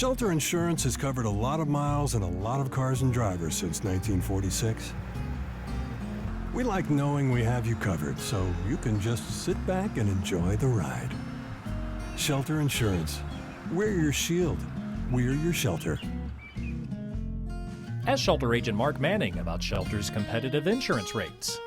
Shelter Insurance has covered a lot of miles and a lot of cars and drivers since 1946. We like knowing we have you covered, so you can just sit back and enjoy the ride. Shelter Insurance. We're your shield. We're your shelter. Ask Shelter Agent Mark Manning about Shelter's competitive insurance rates.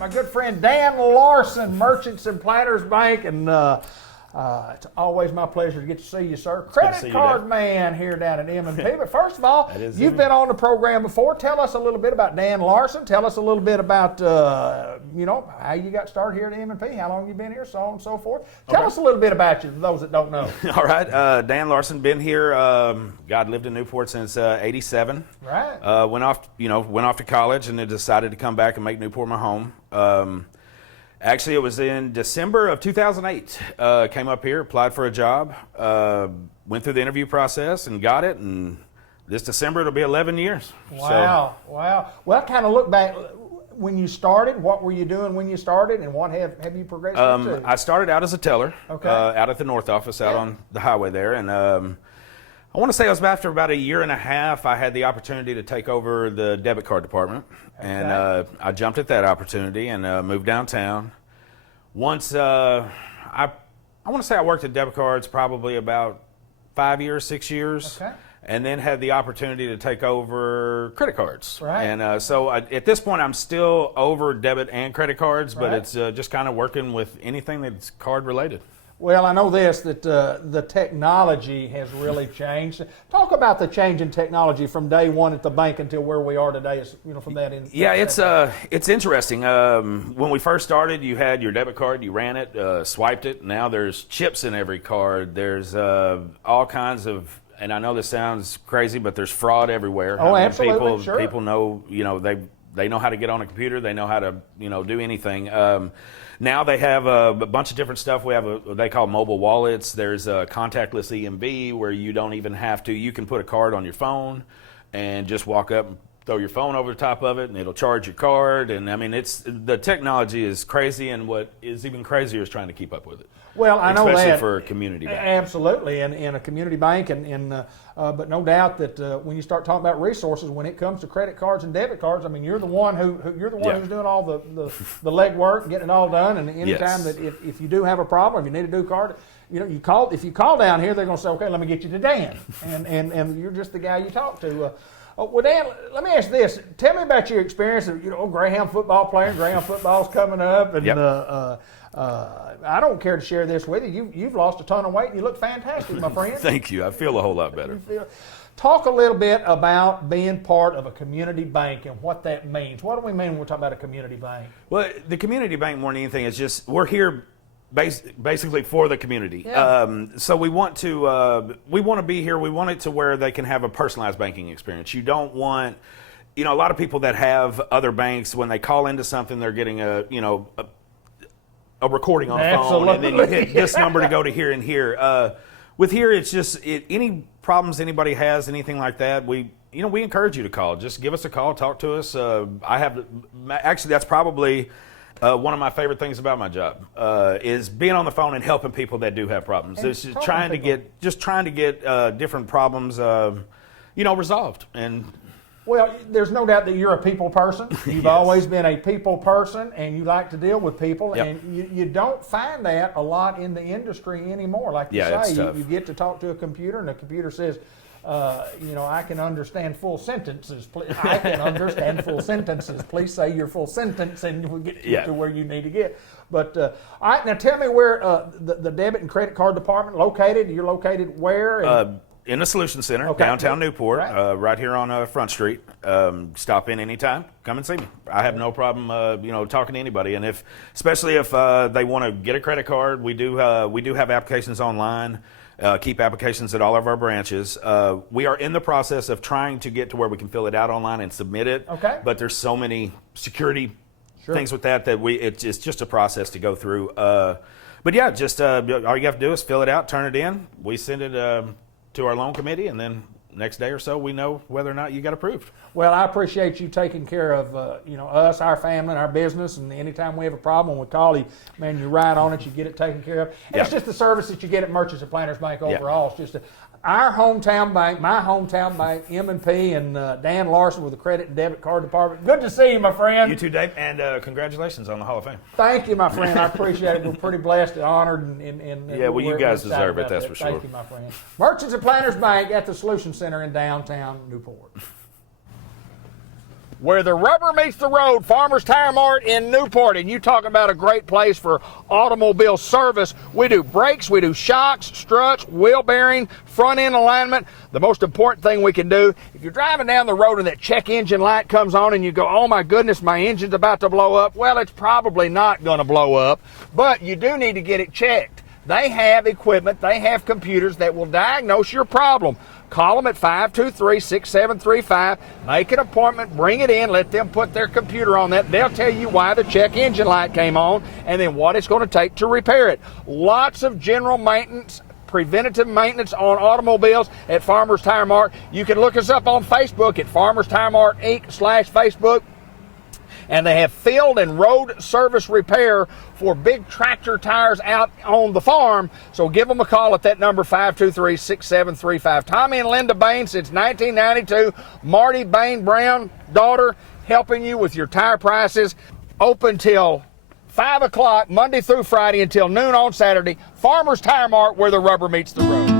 My good friend Dan Larson, Merchants and Planters Bank, and it's always my pleasure to get to see you, sir. Credit card man here down at M&P. But first of all, you've been on the program before. Tell us a little bit about Dan Larson. Tell us a little bit about how you got started here at M&P, how long you've been here, so on and so forth. Tell us a little bit about you, for those that don't know. All right, Dan Larson, been here. God, lived in Newport since '87. Right. Went off to college and then decided to come back and make Newport my home. Actually, it was in December of 2008. Came up here, applied for a job, went through the interview process and got it. And this December, it'll be 11 years. Wow, wow. Well, kind of look back when you started. What were you doing when you started, and what have you progressed into? I started out as a teller, okay, out at the North office, out on the highway there. And I want to say it was after about a year and a half, I had the opportunity to take over the debit card department. Okay. And I jumped at that opportunity and moved downtown. Once, I want to say I worked at debit cards probably about 5 years, 6 years. Okay. And then had the opportunity to take over credit cards. Right. And so at this point, I'm still over debit and credit cards, but it's just kind of working with anything that's card related. Well, I know this, that the technology has really changed. Talk about the change in technology from day one at the bank until where we are today. From that end. Yeah, it's interesting. When we first started, you had your debit card, you ran it, swiped it. Now there's chips in every card. There's all kinds of, and I know this sounds crazy, but there's fraud everywhere. Oh, absolutely, sure. People know, they know how to get on a computer. They know how to, do anything. Now they have a bunch of different stuff. We have what they call mobile wallets. There's a contactless EMV where you don't even have to. You can put a card on your phone and just walk up and throw your phone over the top of it, and it'll charge your card. And I mean, the technology is crazy, and what is even crazier is trying to keep up with it. Well, I know that. Especially for a community bank. Absolutely, and in a community bank, but no doubt that when you start talking about resources, when it comes to credit cards and debit cards, I mean, you're the one who's doing all the legwork and getting it all done. And anytime that if you do have a problem, if you need a new card, if you call down here, they're going to say, okay, let me get you to Dan, and you're just the guy you talk to. Well, Dan, let me ask this. Tell me about your experience of, Greyhound football player. Greyhound football's coming up, and I don't care to share this with you. You've lost a ton of weight, and you look fantastic, my friend. Thank you. I feel a whole lot better. Talk a little bit about being part of a community bank and what that means. What do we mean when we're talking about a community bank? Well, the community bank, more than anything, is just we're here basically for the community. Yeah. So we want to be here. We want it to where they can have a personalized banking experience. You don't want, a lot of people that have other banks, when they call into something, they're getting a recording on the phone, and then you hit this number to go to here and here. With here, it's just any problems anybody has, anything like that, we encourage you to call. Just give us a call, talk to us. Actually, that's probably one of my favorite things about my job is being on the phone and helping people that do have problems. It's just trying to get different problems, resolved. And well, there's no doubt that you're a people person. You've always been a people person, and you like to deal with people. Yep. And you don't find that a lot in the industry anymore. Like you say, you get to talk to a computer, and the computer says, I can understand full sentences. I can understand full sentences. Please say your full sentence, and we'll get you to where you need to get. But all right, now tell me where the debit and credit card department located. You're located where? In the Solution Center, downtown Newport, right here on Front Street. Stop in anytime. Come and see me. I have no problem, talking to anybody. And especially if they want to get a credit card, we do have applications online. Keep applications at all of our branches. We are in the process of trying to get to where we can fill it out online and submit it. Okay. But there's so many security things with that it's just a process to go through. But yeah, just all you have to do is fill it out, turn it in. We send it to our loan committee, and then next day or so we know whether or not you got approved. Well, I appreciate you taking care of us, our family, and our business. And anytime we have a problem, we call you. Man, you ride on it, you get it taken care of. And It's just the service that you get at Merchants and Planters Bank overall. It's just our hometown bank, my hometown bank, M&P, and Dan Larson with the credit and debit card department. Good to see you, my friend. You too, Dave, and congratulations on the Hall of Fame. Thank you, my friend. I appreciate it. We're pretty blessed and honored. And yeah, well, you guys deserve it, that's that. for sure. Thank you, my friend. Merchants and Planters Bank at the Solution Center in downtown Newport. Where the rubber meets the road, Farmers Tire Mart in Newport. And you talking about a great place for automobile service. We do brakes, we do shocks, struts, wheel bearing, front end alignment. The most important thing we can do, if you're driving down the road and that check engine light comes on and you go, oh my goodness, my engine's about to blow up. Well, it's probably not going to blow up, but you do need to get it checked. They have equipment, they have computers that will diagnose your problem. Call them at 523-6735. Make an appointment, bring it in, let them put their computer on that. They'll tell you why the check engine light came on and then what it's going to take to repair it. Lots of general maintenance, preventative maintenance on automobiles at Farmers Tire Mart. You can look us up on Facebook at Farmers Tire Mart Inc. /Facebook. And they have field and road service repair for big tractor tires out on the farm. So give them a call at that number, 523-6735. Tommy and Linda Bain since 1992. Marty Bain Brown, daughter, helping you with your tire prices. Open till 5 o'clock Monday through Friday until noon on Saturday. Farmers Tire Mart, where the rubber meets the road.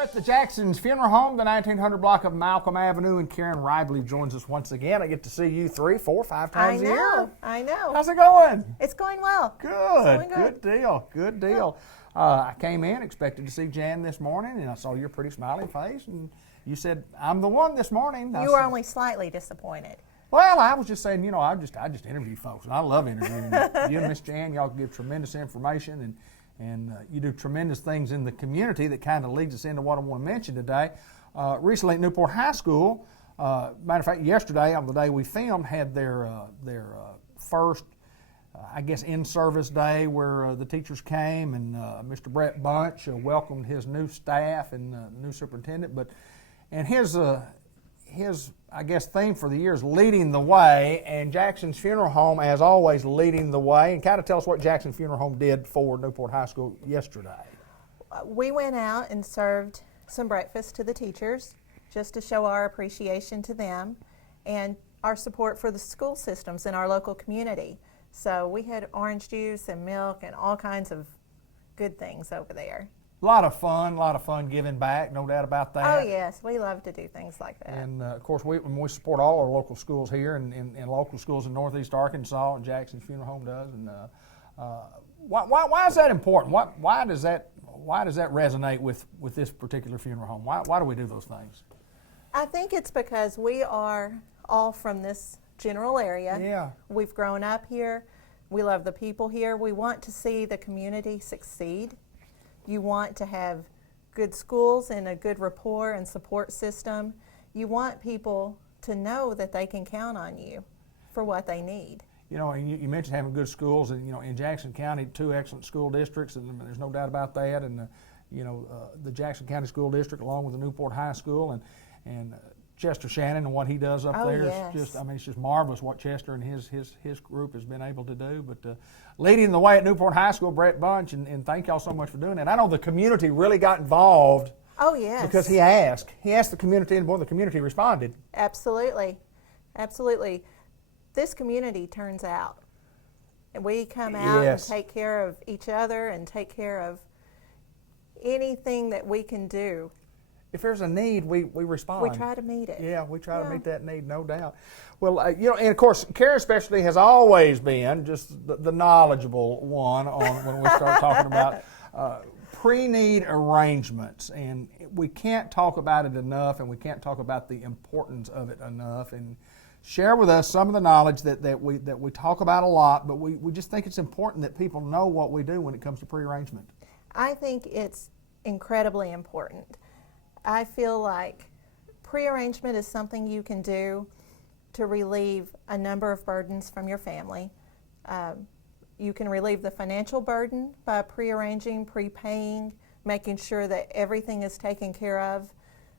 At the Jackson's Funeral Home, the 1900 block of Malcolm Avenue, and Karen Ribley joins us once again. I get to see you 3, 4, 5 times a year. I know. How's it going? It's going well. Good. Good deal. Good deal. I came in, expected to see Jan this morning, and I saw your pretty smiling face, and you said, I'm the one this morning. You were only slightly disappointed. Well, I was just saying, I just interview folks, and I love interviewing you. You and Miss Jan, y'all give tremendous information, and you do tremendous things in the community that kind of leads us into what I want to mention today. Recently at Newport High School, matter of fact, yesterday on the day we filmed, had their first I guess, in-service day where the teachers came and Mr. Brett Bunch welcomed his new staff and new superintendent. And his I guess theme for the year is leading the way, and Jackson's Funeral Home, as always, leading the way. And kind of tell us what Jackson Funeral Home did for Newport High School yesterday. We went out and served some breakfast to the teachers just to show our appreciation to them and our support for the school systems in our local community. So we had orange juice and milk and all kinds of good things over there. A lot of fun giving back, no doubt about that. Oh yes, we love to do things like that. And of course, we support all our local schools here and local schools in Northeast Arkansas, and Jackson's Funeral Home does. And why is that important? Why does that resonate with this particular funeral home? Why do we do those things? I think it's because we are all from this general area. Yeah. We've grown up here. We love the people here. We want to see the community succeed. You want to have good schools and a good rapport and support system. You want people to know that they can count on you for what they need. You know, and you mentioned having good schools, and in Jackson County, 2 excellent school districts, and there's no doubt about that. And the Jackson County School District, along with the Newport High School, and Chester Shannon and what he does up there yes. is it's just marvelous what Chester and his group has been able to do. But leading the way at Newport High School, Brett Bunch, and thank y'all so much for doing that. I know the community really got involved. Oh yes. Because he asked the community, and boy, the community responded. Absolutely. This community turns out. And we come out Yes. and take care of each other and take care of anything that we can do. If there's a need, we respond. We try to meet it. Yeah, we try to meet that need, no doubt. Well, and of course, Care Specialty has always been just the knowledgeable one on when we start talking about pre-need arrangements, and we can't talk about it enough, and we can't talk about the importance of it enough. And share with us some of the knowledge that we talk about a lot, but we just think it's important that people know what we do when it comes to pre-arrangement. I think it's incredibly important. I feel like prearrangement is something you can do to relieve a number of burdens from your family. You can relieve the financial burden by prearranging, prepaying, making sure that everything is taken care of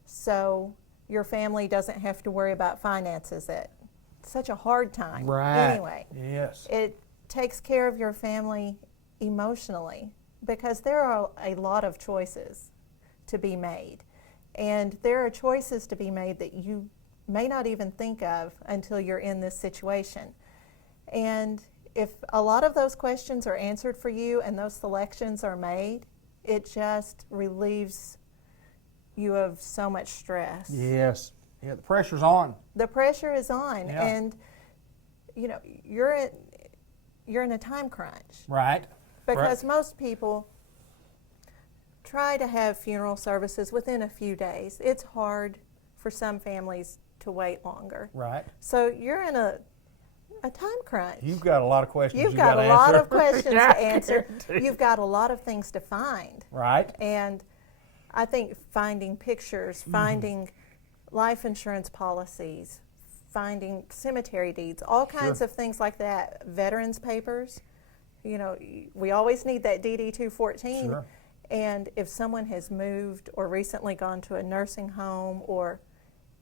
so your family doesn't have to worry about finances at such a hard time. Right. Anyway, Yes. it takes care of your family emotionally because there are a lot of choices to be made. And there are choices to be made that you may not even think of until you're in this situation. And if a lot of those questions are answered for you and those selections are made, it just relieves you of so much stress. Yes. Yeah, the pressure's on. The pressure is on, Yeah. and you're in a time crunch. Right. Because most people try to have funeral services within a few days. It's hard for some families to wait longer. Right. So you're in a time crunch. You've got a lot of questions. You've got a lot of questions Yeah, to answer. You've got a lot of things to find. Right. And I think finding pictures, finding life insurance policies, finding cemetery deeds, all kinds of things like that, veterans papers. We always need that DD 214. Sure. And if someone has moved or recently gone to a nursing home or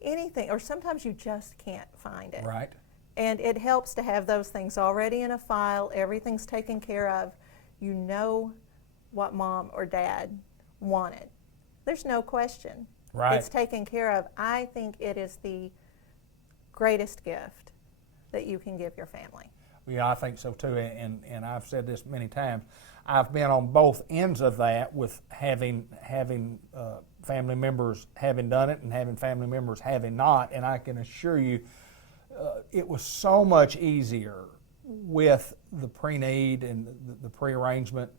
anything, or sometimes you just can't find it. Right. And it helps to have those things already in a file, everything's taken care of. You know what mom or dad wanted. There's no question. Right. It's taken care of. I think it is the greatest gift that you can give your family. Yeah, I think so too, and I've said this many times. I've been on both ends of that with having family members having done it and having family members having not, and I can assure you it was so much easier with the pre-need and the pre-arrangement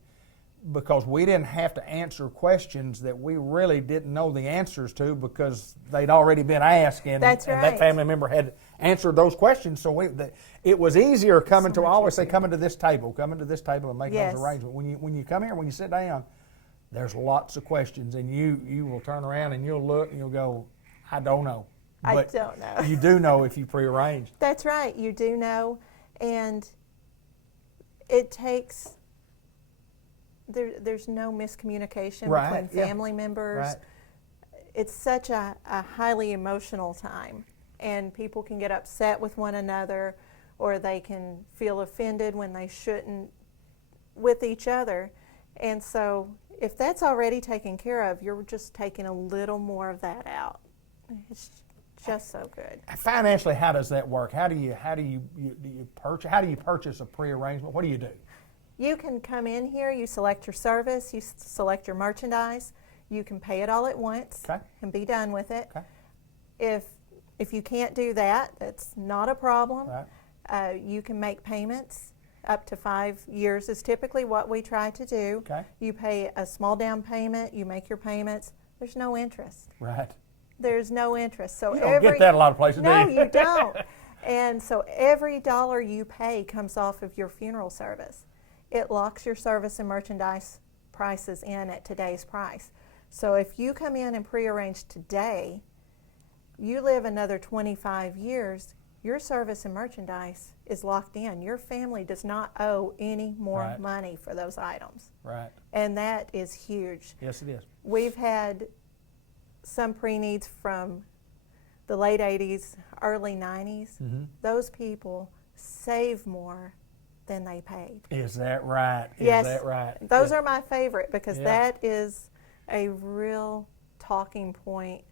because we didn't have to answer questions that we really didn't know the answers to because they'd already been asked, and That's and right. that family member had answered those questions. So it was easier coming to, I always say, coming to this table and making Yes. those arrangements. When you come here, when you sit down, there's lots of questions, and you will turn around and you'll look and you'll go, I don't know. I But don't know. You do know if you prearranged. That's right, you do know. And it takes, there's no miscommunication Right, between yeah. family members. Right. It's such a highly emotional time, and people can get upset with one another, or they can feel offended when they shouldn't with each other. And so if that's already taken care of, you're just taking a little more of that out. It's just so good. Financially, how does that work? How do you purchase a pre-arrangement? What do you do? You can come in here, you select your service, you select your merchandise, you can pay it all at once Okay. and be done with it. Okay. If you can't do that, that's not a problem. Right. You can make payments. Up to 5 years is typically what we try to do. Okay. You pay a small down payment, you make your payments. There's no interest. Right. There's no interest. So You don't get that a lot of places, no, do you? you don't. And so every dollar you pay comes off of your funeral service. It locks your service and merchandise prices in at today's price. So if you come in and prearrange today, you live another 25 years, your service and merchandise is locked in. Your family does not owe any more Right. money for those items. Right. And that is huge. Yes, it is. We've had some pre-needs from the late 80s, early 90s. Mm-hmm. Those people save more than they paid. Is that right? Yes, Is that right? those Yeah. are my favorite because Yeah. that is a real talking point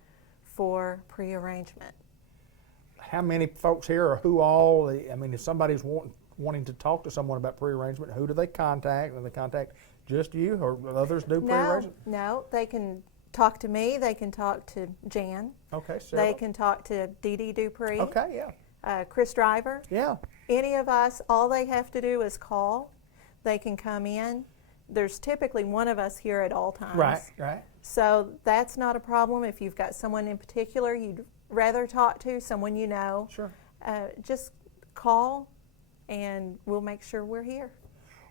for pre-arrangement. How many folks here, or who all? I mean, if somebody's wanting to talk to someone about pre-arrangement, who do they contact? Do they contact just you, or others do pre-arrangement? No, they can talk to me. They can talk to Jan. Okay, Sarah. They can talk to Dee Dee Dupree. Okay, yeah, Chris Driver. yeah. Any of us, all they have to do is call. They can come in. There's typically one of us here at all times. Right, right. So that's not a problem. If you've got someone in particular you'd rather talk to, someone you know, Sure. just call and we'll make sure we're here.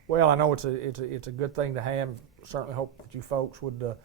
Well, I know it's a good thing to have. Certainly hope that you folks would,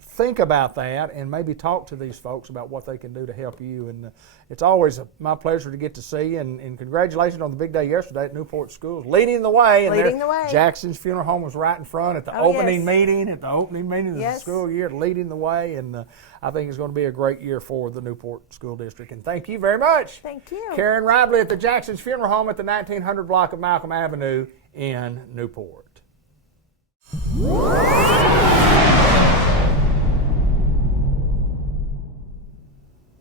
think about that and maybe talk to these folks about what they can do to help you. And it's always my pleasure to get to see you. And congratulations on the big day yesterday at Newport Schools, leading the way. And Leading the way. Jackson's Funeral Home was right in front at the Oh, opening yes. meeting, of the Yes. school year, leading the way. And I think it's going to be a great year for the Newport School District. And thank you very much. Thank you. Karen Ribley at the Jackson's Funeral Home at the 1900 block of Malcolm Avenue in Newport.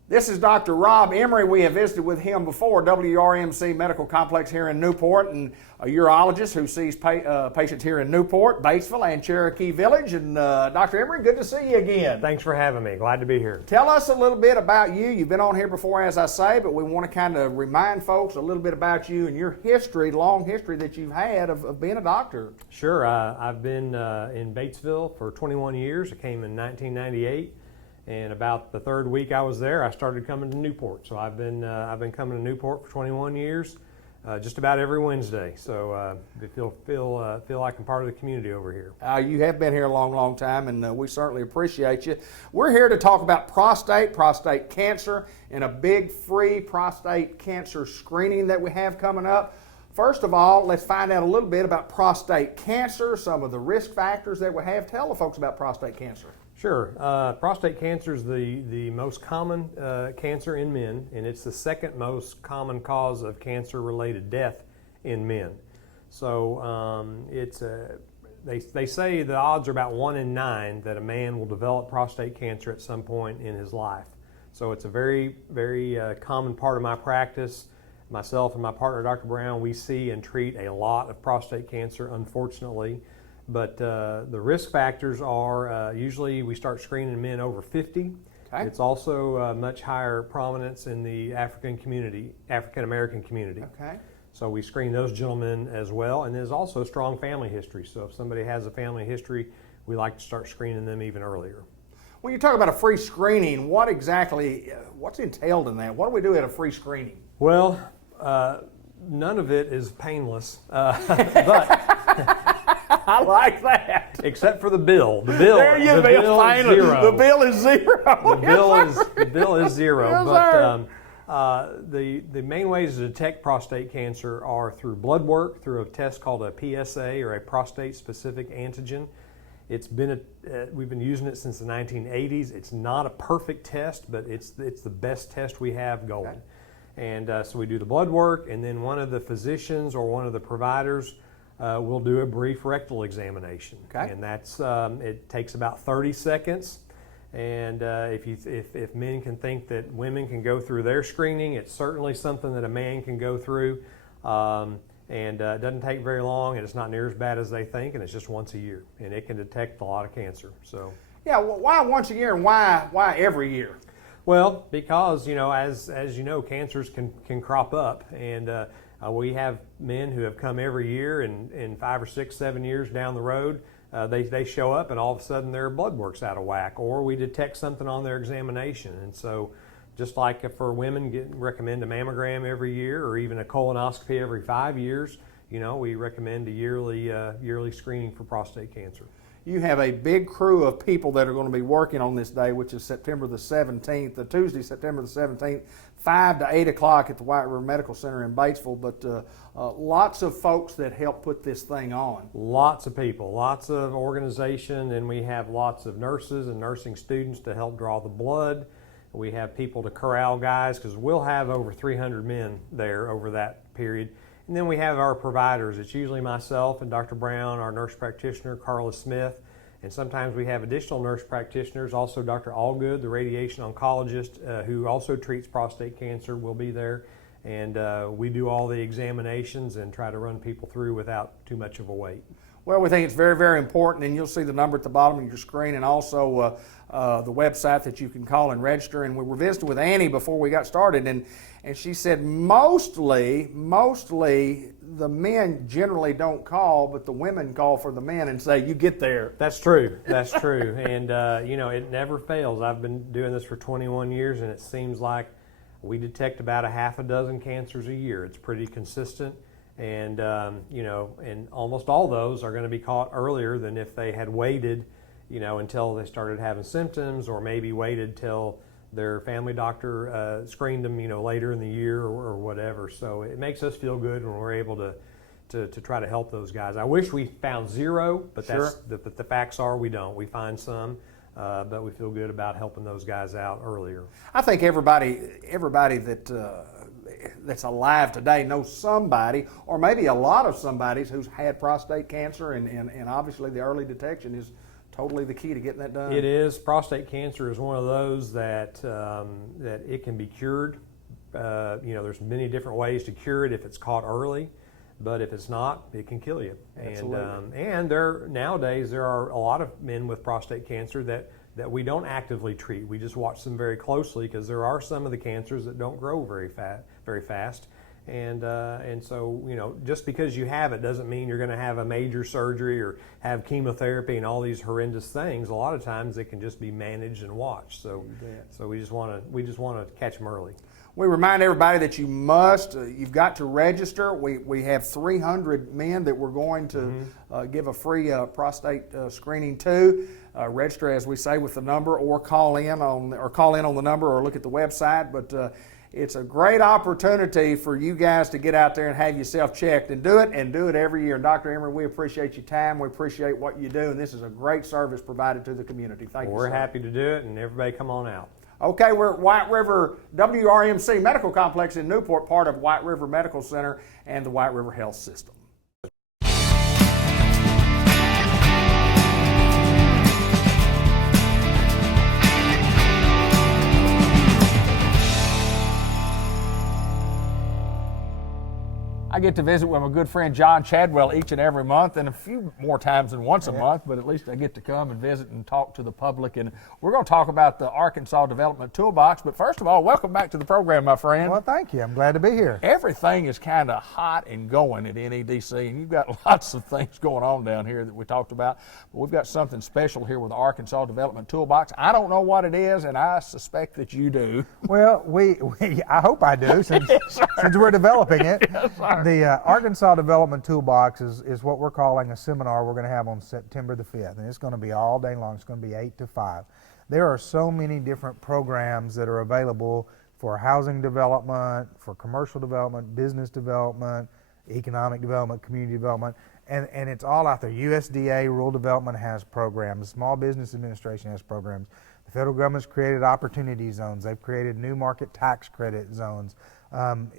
This is Dr. Rob Emery. We have visited with him before, WRMC Medical Complex here in Newport, and a urologist who sees patients here in Newport, Batesville, and Cherokee Village. And Dr. Emery, good to see you again. Thanks for having me. Glad to be here. Tell us a little bit about you. You've been on here before, as I say, but we want to kind of remind folks a little bit about you and your history, long history that you've had of being a doctor. Sure. I've been in Batesville for 21 years. I came in 1998. And about the third week I was there, I started coming to Newport. So I've been coming to Newport for 21 years, just about every Wednesday. So I feel like I'm part of the community over here. You have been here a long, long time, and we certainly appreciate you. We're here to talk about prostate cancer, and a big free prostate cancer screening that we have coming up. First of all, let's find out a little bit about prostate cancer, some of the risk factors that we have. Tell the folks about prostate cancer. Sure. Prostate cancer is the most common cancer in men, and it's the second most common cause of cancer-related death in men. So they say the odds are about 1 in 9 that a man will develop prostate cancer at some point in his life. So it's a very, very common part of my practice. Myself and my partner, Dr. Brown, we see and treat a lot of prostate cancer, unfortunately. But the risk factors are usually we start screening men over 50. Okay. It's also much higher prominence in the African American community. Okay. So we screen those gentlemen as well. And there's also strong family history. So if somebody has a family history, we like to start screening them even earlier. When you talk about a free screening, what's entailed in that? What do we do at a free screening? Well, none of it is painless, but I like that. except for the bill. The bill, There you the go. bill is Finally, zero. the bill is zero. The bill is zero. Yes, but sir. The main ways to detect prostate cancer are through blood work, through a test called a PSA, or a prostate-specific antigen. We've been using it since the 1980s. It's not a perfect test, but it's the best test we have going. Okay. And so we do the blood work, and then one of the physicians or one of the providers will do a brief rectal examination. Okay. And that's it takes about 30 seconds. And if men can think that women can go through their screening, it's certainly something that a man can go through. And it doesn't take very long, and it's not near as bad as they think, and it's just once a year, and it can detect a lot of cancer. So, yeah, well, why once a year, and why every year? Well, because as you know, cancers can crop up, and we have men who have come every year, and in 5 or 6, 7 years down the road, they show up, and all of a sudden their blood work's out of whack, or we detect something on their examination, and so. Just like for women, recommend a mammogram every year, or even a colonoscopy every 5 years. We recommend a yearly screening for prostate cancer. You have a big crew of people that are going to be working on this day, which is September the 17th, the Tuesday, September the 17th, 5 to 8 o'clock at the White River Medical Center in Batesville. But lots of folks that help put this thing on. Lots of people, lots of organization, and we have lots of nurses and nursing students to help draw the blood. We have people to corral guys, because we'll have over 300 men there over that period. And then we have our providers. It's usually myself and Dr. Brown, our nurse practitioner, Carla Smith. And sometimes we have additional nurse practitioners. Also, Dr. Allgood, the radiation oncologist, who also treats prostate cancer, will be there. And we do all the examinations and try to run people through without too much of a wait. Well, we think it's very, very important, and you'll see the number at the bottom of your screen, and also the website that you can call and register. And we were visiting with Annie before we got started, and she said mostly the men generally don't call, but the women call for the men and say, "You get there." That's true. That's true. And it never fails. I've been doing this for 21 years, and it seems like we detect about a half a dozen cancers a year. It's pretty consistent. And and almost all those are going to be caught earlier than if they had waited, until they started having symptoms, or maybe waited till their family doctor screened them, later in the year or whatever. So it makes us feel good when we're able to try to help those guys. I wish we found zero, but sure. The facts are we don't. We find some, but we feel good about helping those guys out earlier. I think everybody that's alive today knows somebody, or maybe a lot of somebodies, who's had prostate cancer, and obviously the early detection is totally the key to getting that done. It is. Prostate cancer is one of those that it can be cured. There's many different ways to cure it if it's caught early, but if it's not, it can kill you. Absolutely. And nowadays there are a lot of men with prostate cancer that we don't actively treat. We just watch them very closely, because there are some of the cancers that don't grow very fast. And so, just because you have it doesn't mean you're going to have a major surgery or have chemotherapy and all these horrendous things. A lot of times it can just be managed and watched. So we just want to catch them early. We remind everybody that you've got to register. We have 300 men that we're going to give a free prostate screening to. Register, as we say, with the number, or call in on the number, or look at the website. But it's a great opportunity for you guys to get out there and have yourself checked, and do it every year. And Dr. Emery, we appreciate your time. We appreciate what you do, and this is a great service provided to the community. Thank you. We're happy to do it, and everybody come on out. Okay, we're at White River WRMC Medical Complex in Newport, part of White River Medical Center and the White River Health System. I get to visit with my good friend John Chadwell each and every month, and a few more times than once a month, but at least I get to come and visit and talk to the public. And we're going to talk about the Arkansas Development Toolbox. But first of all, welcome back to the program, my friend. Well, thank you. I'm glad to be here. Everything is kind of hot and going at NEDC, and you've got lots of things going on down here that we talked about. But we've got something special here with the Arkansas Development Toolbox. I don't know what it is, and I suspect that you do. Well, I hope I do, since we're developing it. Yes, sir. The Arkansas Development Toolbox is what we're calling a seminar we're going to have on September the 5th, and it's going to be all day long. It's going to be 8 to 5. There are so many different programs that are available for housing development, for commercial development, business development, economic development, community development, and it's all out there. USDA Rural Development has programs. Small Business Administration has programs. The federal government's created opportunity zones. They've created new market tax credit zones.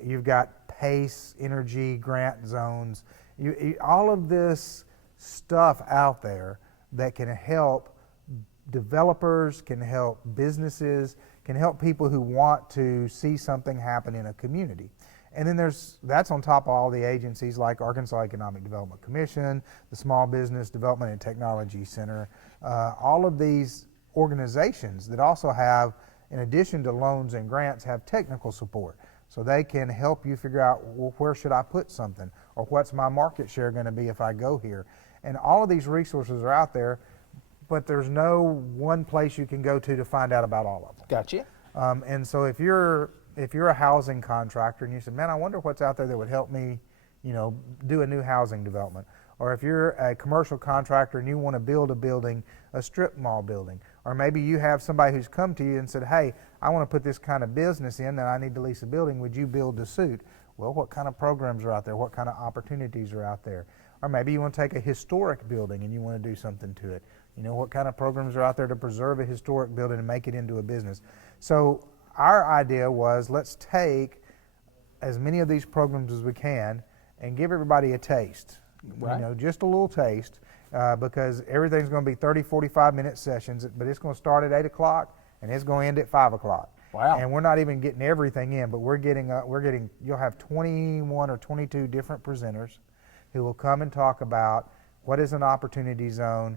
You've got PACE energy grant zones. All of this stuff out there that can help developers, can help businesses, can help people who want to see something happen in a community. And then that's on top of all the agencies like Arkansas Economic Development Commission, the Small Business Development and Technology Center, all of these organizations that also have, in addition to loans and grants, have technical support. So they can help you figure out, well, where should I put something? Or what's my market share going to be if I go here? And all of these resources are out there, but there's no one place you can go to find out about all of them. Gotcha. And so if you're a housing contractor and you said, man, I wonder what's out there that would help me, do a new housing development. Or if you're a commercial contractor and you want to build a building, a strip mall building, or maybe you have somebody who's come to you and said, hey, I want to put this kind of business in and I need to lease a building, would you build to suit? Well, what kind of programs are out there? What kind of opportunities are out there? Or maybe you want to take a historic building and you want to do something to it. What kind of programs are out there to preserve a historic building and make it into a business? So our idea was, let's take as many of these programs as we can and give everybody a taste. Right. Just a little taste, because everything's going to be 30, 45-minute sessions, but it's going to start at 8 o'clock and it's going to end at 5 o'clock. Wow. And we're not even getting everything in, but you'll have 21 or 22 different presenters who will come and talk about what is an opportunity zone,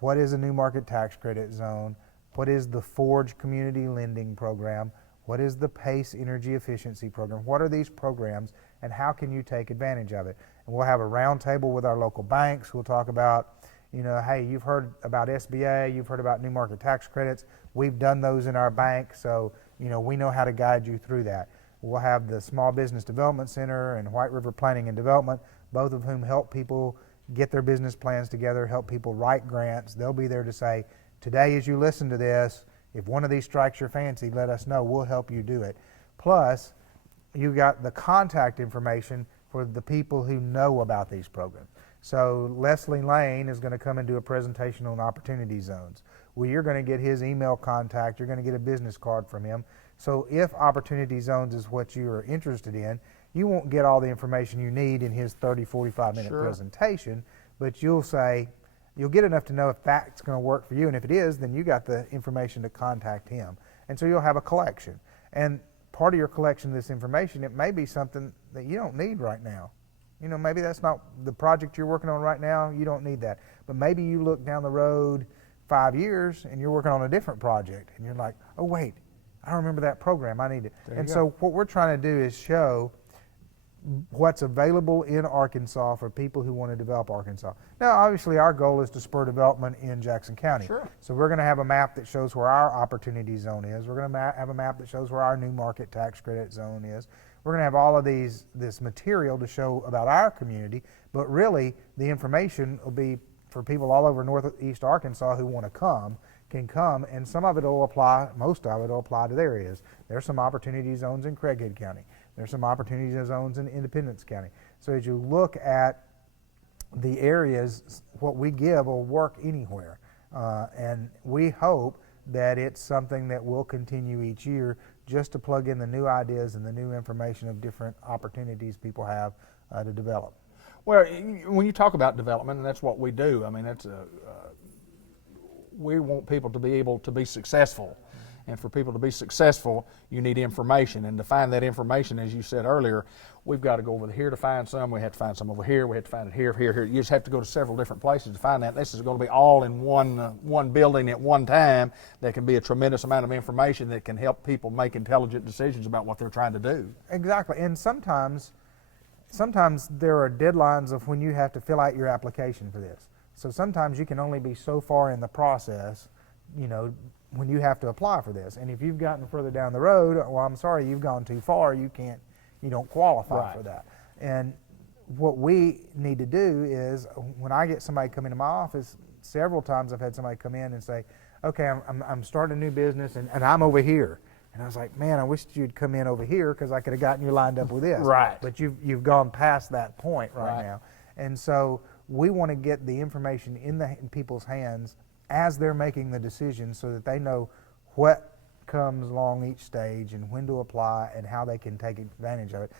what is a new market tax credit zone, what is the Forge Community Lending Program, what is the PACE Energy Efficiency Program, what are these programs, and how can you take advantage of it? And we'll have a round table with our local banks. We'll talk about, hey, you've heard about SBA, you've heard about new market tax credits. We've done those in our bank, so we know how to guide you through that. We'll have the Small Business Development Center and White River Planning and Development, both of whom help people get their business plans together, help people write grants. They'll be there to say, today as you listen to this, if one of these strikes your fancy, let us know. We'll help you do it. Plus, you've got the contact information for the people who know about these programs. So Leslie Lane is going to come and do a presentation on opportunity zones. Well, you're going to get his email contact. You're going to get a business card from him. So if opportunity zones is what you are interested in, you won't get all the information you need in his 30, 45-minute presentation, but you'll get enough to know if that's going to work for you, and if it is, then you got the information to contact him. And so you'll have a collection. And part of your collection of this information, it may be something that you don't need right now. Maybe that's not the project you're working on right now, you don't need that. But maybe you look down the road 5 years and you're working on a different project, and you're like, oh wait, I remember that program, I need it. And so what we're trying to do is show what's available in Arkansas for people who want to develop Arkansas. Now, obviously, our goal is to spur development in Jackson County. Sure. So we're going to have a map that shows where our opportunity zone is. We're going to have a map that shows where our new market tax credit zone is. We're going to have all of this material to show about our community, but really the information will be for people all over northeast Arkansas who want to can come, and some of it will apply, most of it will apply to their areas. There's some opportunity zones in Craighead County. There's some opportunity zones in Independence County. So as you look at the areas, what we give will work anywhere. And we hope that it's something that will continue each year just to plug in the new ideas and the new information of different opportunities people have to develop. Well, when you talk about development, and that's what we do, I mean, we want people to be able to be successful. And for people to be successful, you need information. And to find that information, as you said earlier, we've got to go over here to find some. We have to find some over here. We have to find it here, here, here. You just have to go to several different places to find that. This is going to be all in one building at one time. That can be a tremendous amount of information that can help people make intelligent decisions about what they're trying to do. Exactly. And sometimes there are deadlines of when you have to fill out your application for this. So sometimes you can only be so far in the process, when you have to apply for this. And if you've gotten further down the road, well, I'm sorry, you've gone too far, you don't qualify for that. And what we need to do is, when I get somebody come into my office, several times I've had somebody come in and say, okay, I'm starting a new business and I'm over here. And I was like, man, I wish you'd come in over here because I could have gotten you lined up with this. Right. But you've gone past that point right Right. now. And so we want to get the information in people's hands as they're making the decision so that they know what comes along each stage and when to apply and how they can take advantage of it.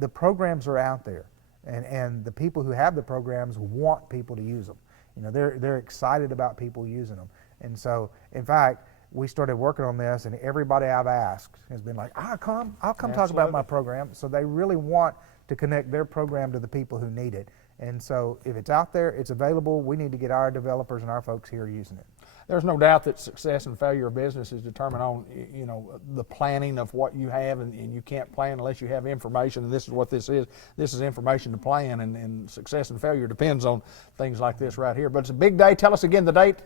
The programs are out there, and the people who have the programs want people to use them. You know, they're excited about people using them. And so, in fact, we started working on this, and everybody I've asked has been like, I'll come talk about my program. So they really want to connect their program to the people who need it. And so if it's out there, it's available, we need to get our developers and our folks here using it. There's no doubt that success and failure of business is determined on, you know, the planning of what you have, and you can't plan unless you have information, and this is what this is. This is information to plan, and success and failure depends on things like this right here. But it's a big day. Tell us again the date.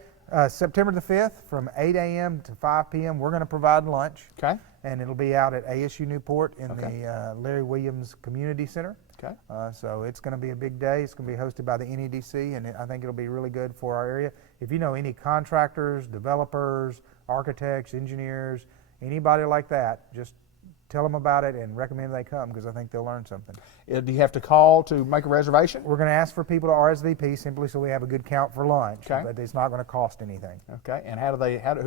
September the 5th from 8 a.m. to 5 p.m. We're going to provide lunch. Okay. And it'll be out at ASU Newport in Okay. the Larry Williams Community Center. Okay. So it's going to be a big day. It's going to be hosted by the NEDC, and I think it'll be really good for our area. If you know any contractors, developers, architects, engineers, anybody like that, just tell them about it and recommend they come because I think they'll learn something. Do you have to call to make a reservation? We're going to ask for people to RSVP simply so we have a good count for lunch, Okay. but it's not going to cost anything. Okay. And who do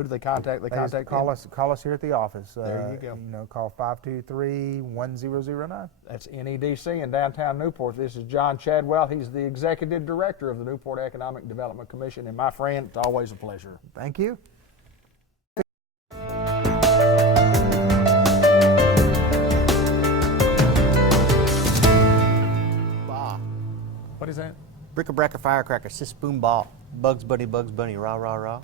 they contact? They They just contact call us here at the office. There you go. You know, call 523-1009. That's NEDC in downtown Newport. This is John Chadwell. He's the executive director of the Newport Economic Development Commission. And my friend, it's always a pleasure. Thank you. What is that? Brick-a-bracker firecracker, sis boom ball, Bugs Bunny, rah rah rah.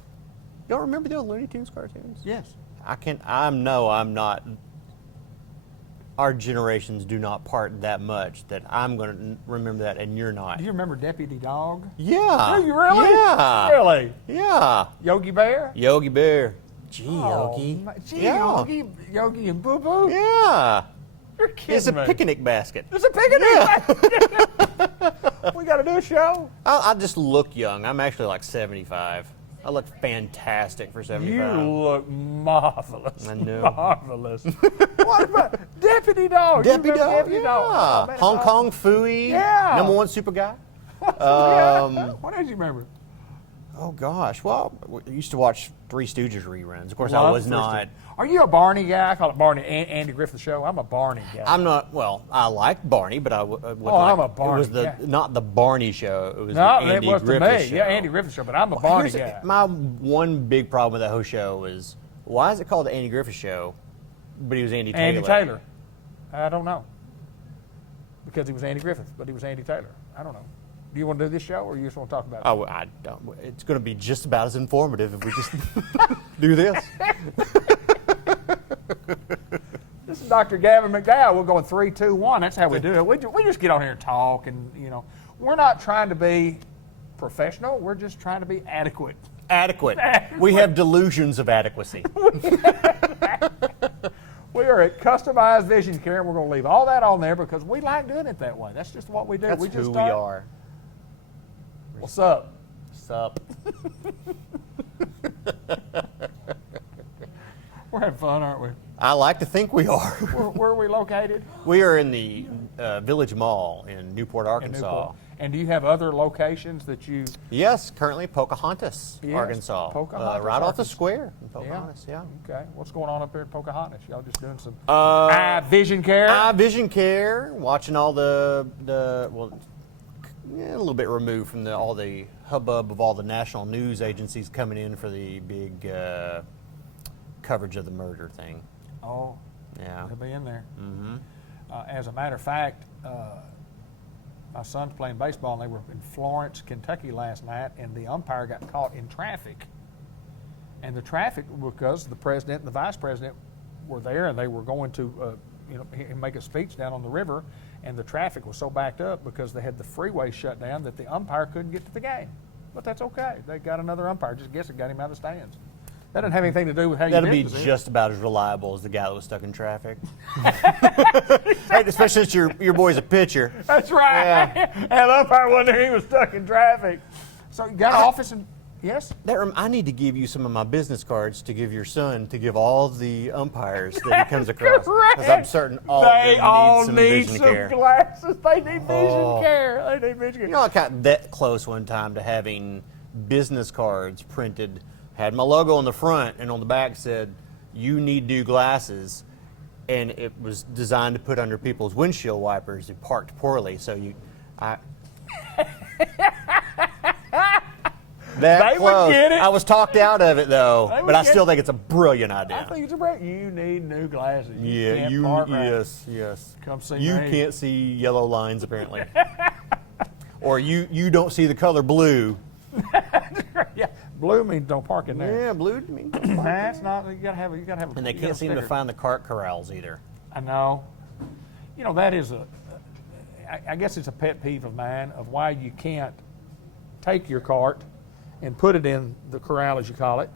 Y'all remember the old Looney Tunes cartoons? Yes. I'm not. Our generations do not part that much that I'm going to remember that and you're not. Do you remember Deputy Dog? Yeah. Do you really? Yeah. Really? Yeah. Yogi Bear? Yogi Bear. Gee, Oh, Yogi. Gee, Yeah. Yogi and Boo Boo? Yeah. You're kidding It's a me. picnic basket. It's a picnic. We got to do a show. I just look young. I'm actually like 75. I look fantastic for 75. You look marvelous. I know. Marvelous. What about Deputy Dog? You Deputy remember Dog, Deputy yeah. Dog? Oh, man, Hong it's Kong Phooey, Yeah. #1 super guy. awesome. What else you remember? Oh gosh, well, we used to watch Three Stooges reruns. Of course, I Love was Three not. Stooges. Are you a Barney guy? I call it Barney. Andy Griffith Show. I'm a Barney guy. I'm not. Well, I like Barney, but I wouldn't. Oh, I'm like, a Barney It was guy. not the Barney show. It was No, the Andy it was Griffith to me. show. Yeah, Andy Griffith Show. But I'm a Barney Here's guy. my one big problem with that whole show was why is it called the Andy Griffith Show, but he was Andy Taylor? Andy Taylor. I don't know. Because he was Andy Griffith, but he was Andy Taylor. I don't know. Do you want to do this show, or you just want to talk about it? Oh, I don't. It's going to be just about as informative if we just do this. This is Dr. Gavin McDowell. We're going 3, 2, 1. That's how we do it. We just get on here and talk, and we're not trying to be professional. We're just trying to be adequate. Adequate. We have delusions of adequacy. We are at Customized Vision Care, and we're going to leave all that on there because we like doing it that way. That's just what we do. That's we just who start, we are. What's up? Sup? We're having fun, aren't we? I like to think we are. Where are we located? We are in the Village Mall in Newport, In Arkansas. Newport. And do you have other locations that you? Yes, currently Pocahontas, Yes, Arkansas. Pocahontas, right off the Arkansas. square in Pocahontas, yeah. Okay. What's going on up there at Pocahontas? Y'all just doing some Eye vision care? Vision Care, watching all the a little bit removed from all the hubbub of all the national news agencies coming in for the big coverage of the murder thing. Oh, Yeah. they'll be in there. Mm-hmm. As a matter of fact, my son's playing baseball, and they were in Florence, Kentucky last night, and the umpire got caught in traffic. And the traffic, because the president and the vice president were there, and they were going to make a speech down on the river, and the traffic was so backed up because they had the freeway shut down that the umpire couldn't get to the game. But that's okay. They got another umpire. Just guess it got him out of the stands. That doesn't have anything to do with how That'll you be business, just about as reliable as the guy that was stuck in traffic. Hey, especially since your boy's a pitcher. That's right. Yeah. And the umpire wasn't there. He was stuck in traffic. So you got an office in Yes. I need to give you some of my business cards to give your son to give all the umpires that he comes across. Because I'm certain all They all of them need need some vision care. glasses. They need vision care. They need vision care. You know, I got that close one time to having business cards printed. Had my logo on the front, and on the back said, "You need new glasses." And it was designed to put under people's windshield wipers who parked poorly. So that They would close. get it. I was talked out of it though, They would but I get still it. think it's a brilliant idea. I think it's about you need new glasses. You Yeah, can't park right. yes. Come see You me. can't see yellow lines apparently, or you don't see the color blue. Yeah, blue means don't park in there. Yeah, blue. I mean, That's not. You gotta have. You gotta have. and they you gotta can't seem to sticker. find the cart corrals either. I know. You know that is I guess it's a pet peeve of mine of why you can't take your cart and put it in the corral, as you call it,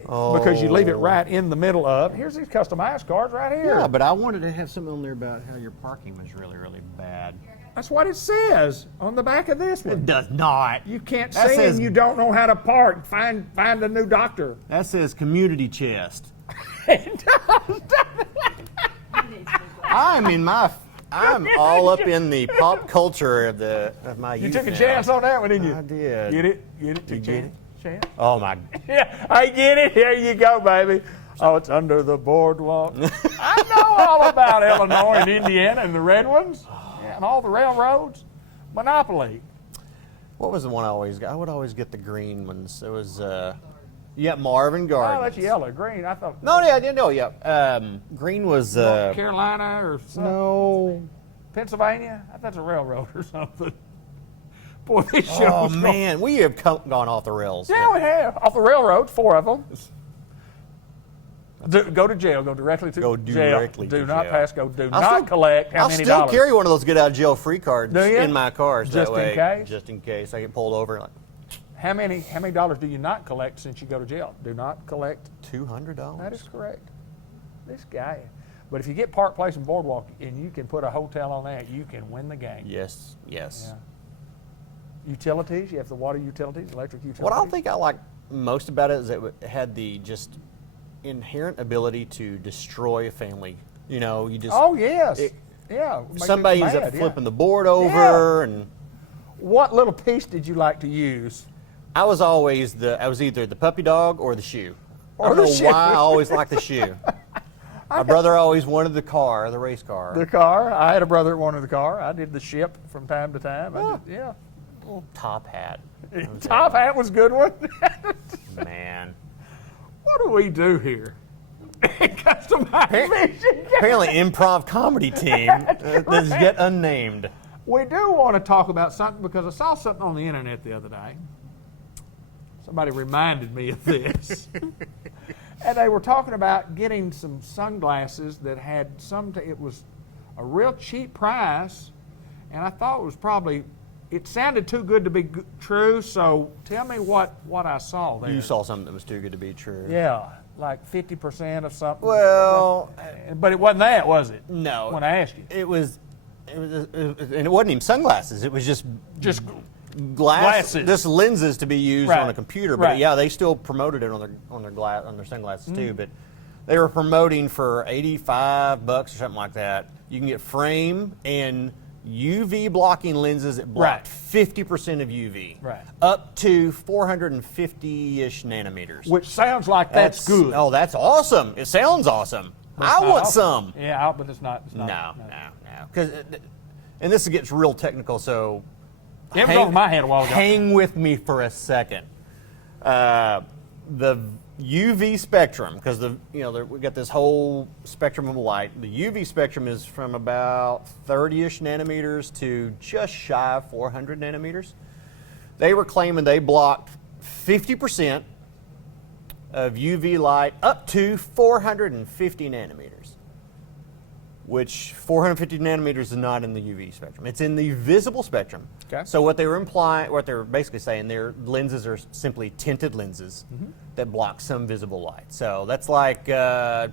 because you leave it right in the middle of. Here's these customized cards right here. Yeah, but I wanted to have something on there about how your parking was really, really bad. That's what it says on the back of this one. It does not. You can't That see says- and you don't know how to park. Find a new doctor. That says community chest. I'm all up in the pop culture of my You youth took a now. chance on that one, didn't you? I did. Get it? Get it? You Took get chance? Chance? Oh my! Yeah, I get it. Here you go, baby. Oh, it's under the boardwalk. I know all about Illinois and Indiana and the red ones and all the railroads. Monopoly. What was the one I always got? I would always get the green ones. It was Marvin Gardens. Oh, that's yellow. Green. I thought No, yeah, I didn't know. Yeah, green was North Carolina or something. no. Pennsylvania. I thought that's a railroad or something. Boy, this show. Oh man, we have gone off the rails. Yeah, we have. Off the railroad, 4 of them. Go to jail. Go directly to Go jail. directly Do to not jail. pass go. Do I'll not still- collect how I'll many still dollars. carry one of those get out of jail free cards Do you? in my car, so Just that in way, case? just in case I get pulled over. Like How many dollars do you not collect since you go to jail? Do not collect. $200. That is correct. This guy. But if you get Park Place and Boardwalk and you can put a hotel on that, you can win the game. Yes. Yeah. Utilities. You have the water utilities, electric utilities. What I think I like most about it is that it had the just inherent ability to destroy a family. You know, you just Oh yes. Yeah. make somebody you ends up mad, yeah. flipping the board over, and What little piece did you like to use? I was either the puppy dog or the shoe. Or I don't the know shoe. why I always liked the shoe. My brother always wanted the race car. The car. I had a brother that wanted the car. I did the ship from time to time. Yeah. Top hat. Top hat was a good one. Man. What do we do here? Customized vision. Apparently, improv comedy team that's yet unnamed. We do want to talk about something because I saw something on the internet the other day. Somebody reminded me of this. And they were talking about getting some sunglasses that had it was a real cheap price. And I thought it was it sounded too good to be true. So tell me what I saw there. You saw something that was too good to be true. Yeah, like 50% of something. Well, but it wasn't that, was it? no. When I asked you. It was, and it wasn't even sunglasses. It was just Just glasses. Just lenses to be used Right. on a computer. But Right. yeah, they still promoted it on their sunglasses too. But they were promoting for $85 or something like that. You can get frame and UV blocking lenses that block Right. 50% of UV, Right. up to 450-ish nanometers. which sounds like that's good. Oh, that's awesome! It sounds awesome. I Not want awesome. some. Yeah, but it's not. It's not No. Because, and this gets real technical, so It was over my head a while ago. hang with me for a second. The UV spectrum, because we got this whole spectrum of light. The UV spectrum is from about 30-ish nanometers to just shy of 400 nanometers. They were claiming they blocked 50% of UV light up to 450 nanometers, which 450 nanometers is not in the UV spectrum. It's in the visible spectrum. Okay. So what they're basically saying, their lenses are simply tinted lenses that block some visible light. So that's like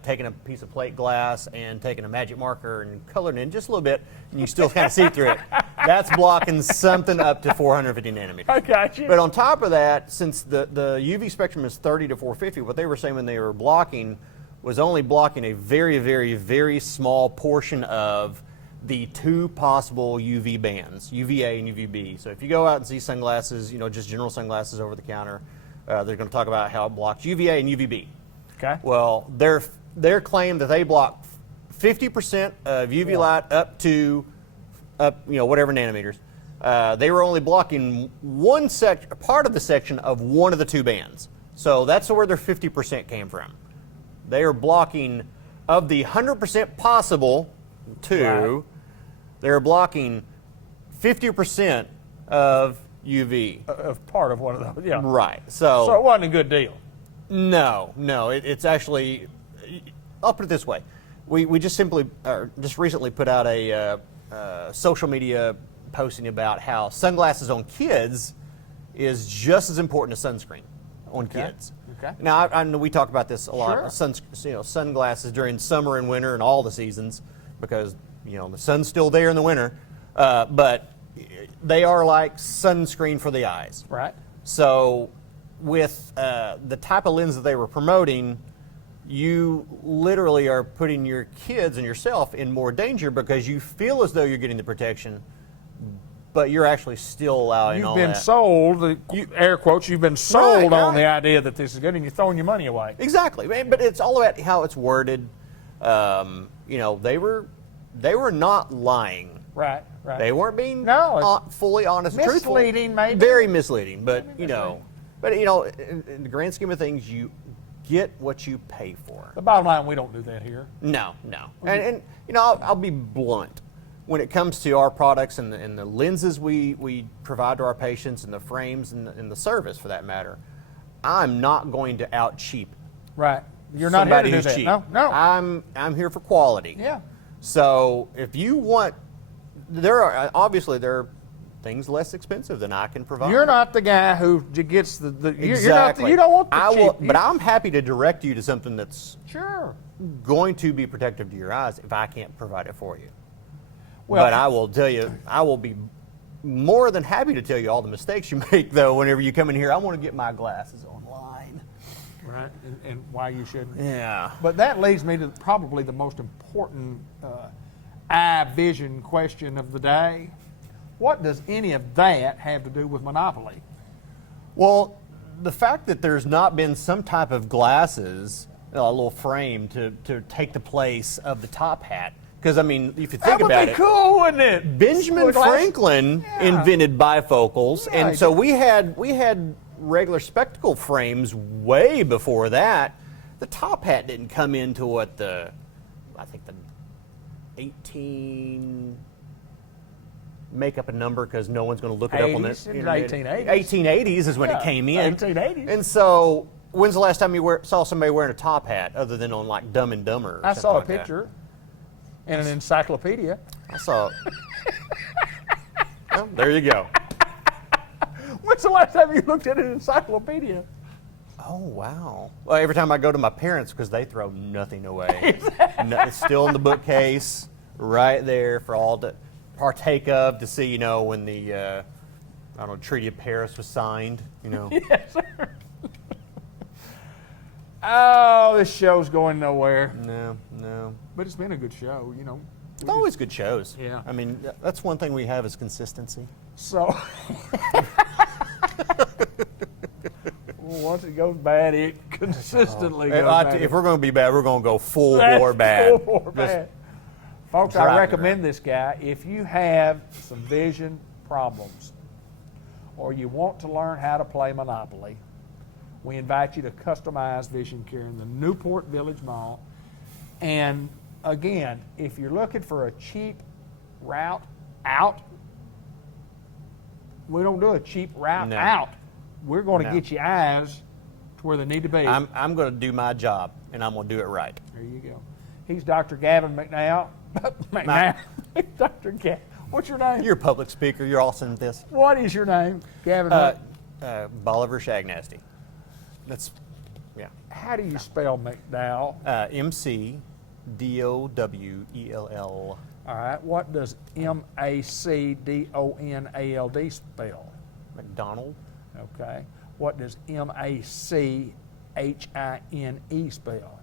taking a piece of plate glass and taking a magic marker and coloring it in just a little bit, and you still kind of see through it. That's blocking something up to 450 nanometers. I got you. But on top of that, since the UV spectrum is 30 to 450, what they were saying when they were blocking was only blocking a very, very, very small portion of the two possible UV bands, UVA and UVB. So if you go out and see sunglasses, just general sunglasses over the counter, they're going to talk about how it blocks UVA and UVB. Okay. Well, their claim that they block 50% of UV light up to whatever nanometers. They were only blocking part of the section of one of the two bands. So that's where their 50% came from. They are blocking of the 100% possible two. They're blocking 50% of UV. Of part of one of those, yeah. Right. So it wasn't a good deal. No, it's actually. I'll put it this way: we just recently put out a social media posting about how sunglasses on kids is just as important as sunscreen on kids. Okay. Now I know we talk about this a lot. Sure. Sunglasses during summer and winter and all the seasons because the sun's still there in the winter, but they are like sunscreen for the eyes. Right. So with the type of lens that they were promoting, you literally are putting your kids and yourself in more danger because you feel as though you're getting the protection, but you're actually still allowing all that. You've been sold, air quotes, you've been sold on right. the idea that this is good and you're throwing your money away. Exactly, but it's all about how it's worded. They were not lying. Right. They weren't being fully honest and truthful. Misleading, maybe. Very misleading, but in the grand scheme of things, you get what you pay for. The bottom line, we don't do that here. No. And I'll be blunt. When it comes to our products and the lenses we provide to our patients and the frames and the service for that matter, I'm not going to out cheap. Right. You're not here to do who's that. cheap. No. I'm here for quality. Yeah. So if you want, there are things less expensive than I can provide. You're not the guy who gets the exactly. You don't want the cheap. But I'm happy to direct you to something that's Sure. going to be protective to your eyes if I can't provide it for you. Well, but I will tell you, I will be more than happy to tell you all the mistakes you make, though, whenever you come in here. I want to get my glasses online. Right, and why you shouldn't. Yeah. But that leads me to probably the most important eye vision question of the day. What does any of that have to do with monopoly? Well, the fact that there's not been some type of glasses, a little frame to take the place of the top hat. Because, if you think about it. That would be cool, wouldn't it? Benjamin Franklin invented bifocals, and so we had regular spectacle frames way before that. The top hat didn't come into the 18... make up a number because no one's going to look it up on this. 1880s. 1880s is when it came in. 1880s. And so, when's the last time you saw somebody wearing a top hat other than on like Dumb and Dumber? I saw a picture in an encyclopedia. I saw. Well, there you go. When's the last time you looked at an encyclopedia? Oh, wow. Well, every time I go to my parents, because they throw nothing away. It's still in the bookcase, right there for all to partake of, to see, when the, Treaty of Paris was signed, Yes, sir. Oh, this show's going nowhere. No. But it's been a good show, It's always good shows. Yeah. That's one thing we have is consistency. So, once it goes bad, it consistently goes bad. If we're going to be bad, we're going to go full That's bore bad. full bore bad. Folks, drive I me recommend this guy. If you have some vision problems or you want to learn how to play Monopoly, we invite you to Customize Vision Care in the Newport Village Mall. And again, if you're looking for a cheap route out, we don't do a cheap route out. We're going to get your eyes to where they need to be. I'm going to do my job, and I'm going to do it right. There you go. He's Dr. Gavin McNally. Dr. Gavin. What's your name? You're a public speaker. You're awesome at this. What is your name? Gavin. Bolivar Shagnasty. That's, yeah. How do you spell McDowell? McDowell. All right, what does MACDONALD spell? McDonald. Okay. What does MACHINE spell?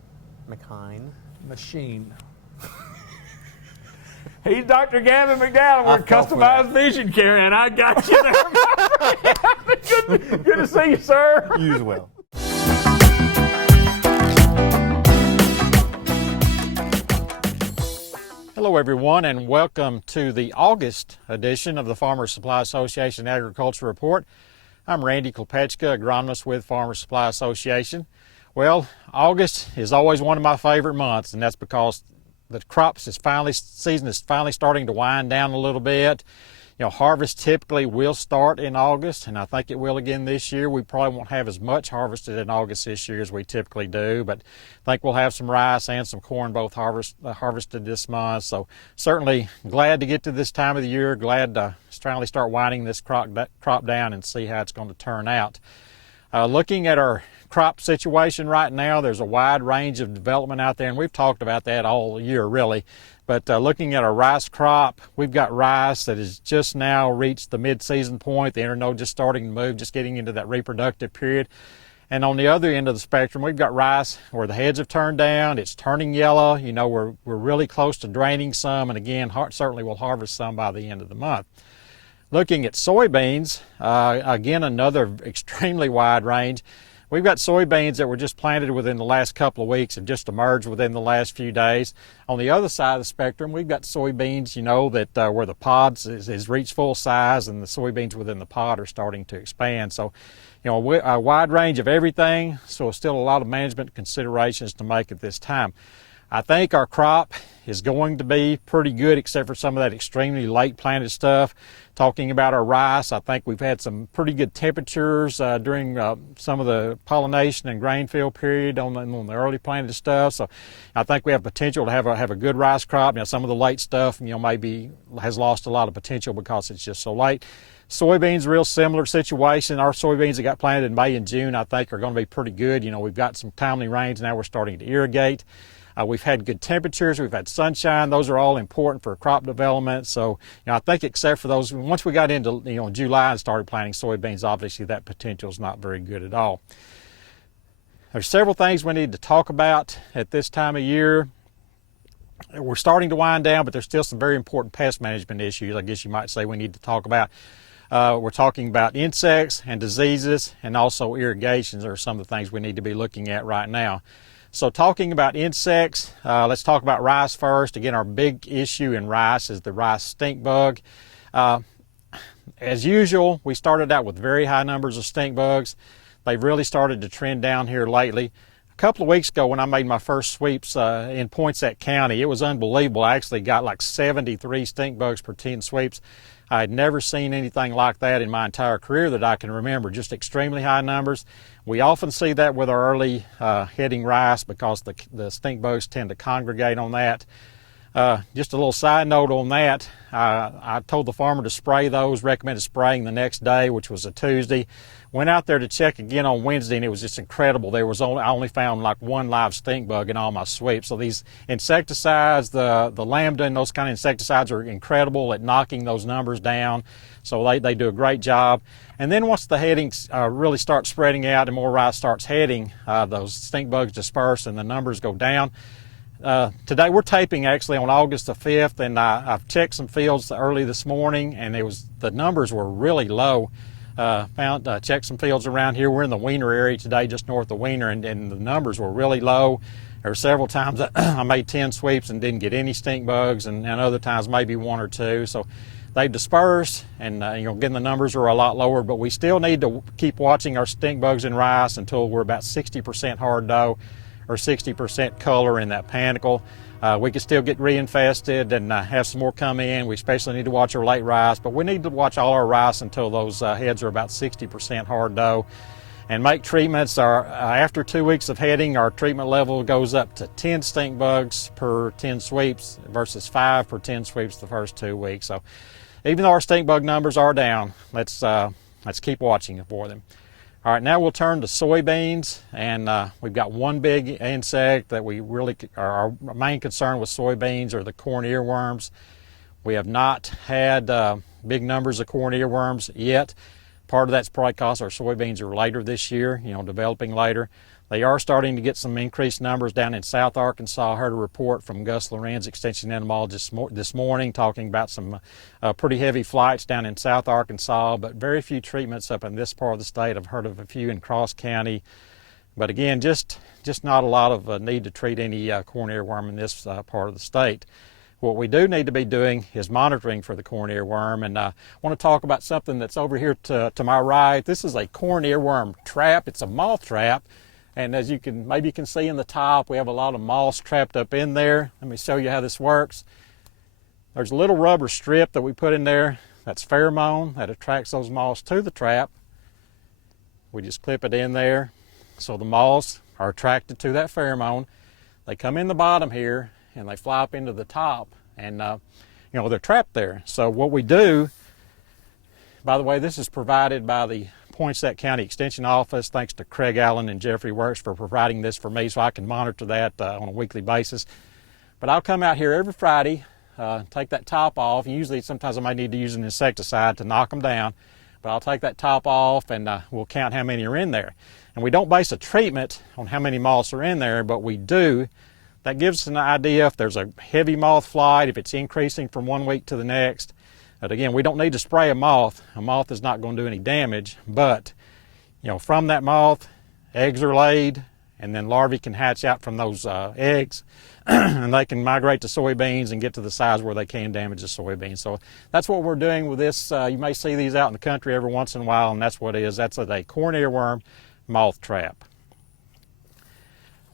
McHine. Machine. He's Dr. Gavin McDowell. We're fell for Customized Vision Care, and I got you there, my friend. Good to see you, sir. You as well. Hello everyone, and welcome to the August edition of the Farmers Supply Association Agriculture Report. I'm Randy Klepechka, agronomist with Farmers Supply Association. Well, August is always one of my favorite months, and that's because the season is finally starting to wind down a little bit. You know, harvest typically will start in August, and I think it will again this year. We probably won't have as much harvested in August this year as we typically do, but I think we'll have some rice and some corn both harvested this month. So certainly glad to get to this time of the year, glad to finally start winding this crop down and see how it's going to turn out. Looking at our crop situation right now, there's a wide range of development out there, and we've talked about that all year really. But looking at our rice crop, we've got rice that has just now reached the mid-season point, the internode just starting to move, just getting into that reproductive period. And on the other end of the spectrum, we've got rice where the heads have turned down, it's turning yellow. You know, we're really close to draining some, and again, certainly we'll harvest some by the end of the month. Looking at soybeans, again, another extremely wide range. We've got soybeans that were just planted within the last couple of weeks, have just emerged within the last few days. On the other side of the spectrum, we've got soybeans, you know, that where the pods has reached full size and the soybeans within the pod are starting to expand. So, you know, a wide range of everything, so still a lot of management considerations to make at this time. I think our crop is going to be pretty good except for some of that extremely late planted stuff. Talking about our rice, I think we've had some pretty good temperatures during some of the pollination and grain fill period on the early planted stuff. So I think we have potential to have a good rice crop. Now some of the late stuff, you know, maybe has lost a lot of potential because it's just so late. Soybeans, real similar situation. Our soybeans that got planted in May and June, I think, are going to be pretty good. You know, we've got some timely rains now. We're starting to irrigate. We've had good temperatures, we've had sunshine. Those are all important for crop development. So, you know, I think except for those, once we got into, you know, July and started planting soybeans, obviously that potential is not very good at all. There's several things we need to talk about at this time of year. We're starting to wind down, but there's still some very important pest management issues, I guess you might say, we need to talk about. We're talking about insects and diseases, and also irrigations are some of the things we need to be looking at right now. So talking about insects, let's talk about rice first. Again, our big issue in rice is the rice stink bug. As usual, we started out with very high numbers of stink bugs. They've really started to trend down here lately. A couple of weeks ago when I made my first sweeps in Poinsett County, it was unbelievable. I actually got like 73 stink bugs per 10 sweeps. I had never seen anything like that in my entire career that I can remember, just extremely high numbers. We often see that with our early heading rice because the stink bugs tend to congregate on that. Just a little side note on that, I told the farmer to spray those, recommended spraying the next day, which was a Tuesday. Went out there to check again on Wednesday, and it was just incredible. I only found like one live stink bug in all my sweeps. So these insecticides, the Lambda and those kind of insecticides are incredible at knocking those numbers down. So they do a great job. And then once the headings really start spreading out and more rice starts heading, those stink bugs disperse and the numbers go down. Today we're taping actually on August the 5th, and I've checked some fields early this morning, and the numbers were really low. Checked some fields around here. We're in the Wiener area today, just north of Wiener, and the numbers were really low. There were several times that I made 10 sweeps and didn't get any stink bugs, and other times maybe one or two. So they dispersed, and you know, again, the numbers are a lot lower, but we still need to keep watching our stink bugs in rice until we're about 60% hard dough or 60% color in that panicle. We could still get reinfested and have some more come in. We especially need to watch our late rice, but we need to watch all our rice until those heads are about 60% hard dough. And make treatments. After 2 weeks of heading, our treatment level goes up to 10 stink bugs per 10 sweeps versus 5 per 10 sweeps the first 2 weeks. So even though our stink bug numbers are down, let's keep watching for them. All right, now we'll turn to soybeans, and we've got one big insect that we really, our main concern with soybeans are the corn earworms. We have not had big numbers of corn earworms yet. Part of that's probably because our soybeans are later this year, developing later. They are starting to get some increased numbers down in South Arkansas. I heard a report from Gus Lorenz, extension entomologist, this morning talking about some pretty heavy flights down in South Arkansas, but very few treatments up in this part of the state. I've heard of a few in Cross County. But again, just not a lot of need to treat any corn earworm in this part of the state. What we do need to be doing is monitoring for the corn earworm, and I want to talk about something that's over here to my right. This is a corn earworm trap. It's a moth trap, and as you can maybe see in the top, we have a lot of moths trapped up in there. Let me show you how this works. There's a little rubber strip that we put in there that's pheromone that attracts those moths to the trap. We just clip it in there, so the moths are attracted to that pheromone. They come in the bottom here and they fly up into the top, and they're trapped there. So what we do, by the way, this is provided by the Poinsett County Extension Office. Thanks to Craig Allen and Jeffrey Works for providing this for me so I can monitor that on a weekly basis. But I'll come out here every Friday, take that top off. Usually sometimes I might need to use an insecticide to knock them down, but I'll take that top off and we'll count how many are in there. And we don't base a treatment on how many moths are in there, but we do. That gives us an idea if there's a heavy moth flight, if it's increasing from one week to the next. But again, we don't need to spray a moth. A moth is not going to do any damage, but from that moth, eggs are laid, and then larvae can hatch out from those eggs, and they can migrate to soybeans and get to the size where they can damage the soybeans. So that's what we're doing with this. You may see these out in the country every once in a while, and that's what it is. That's a corn earworm moth trap.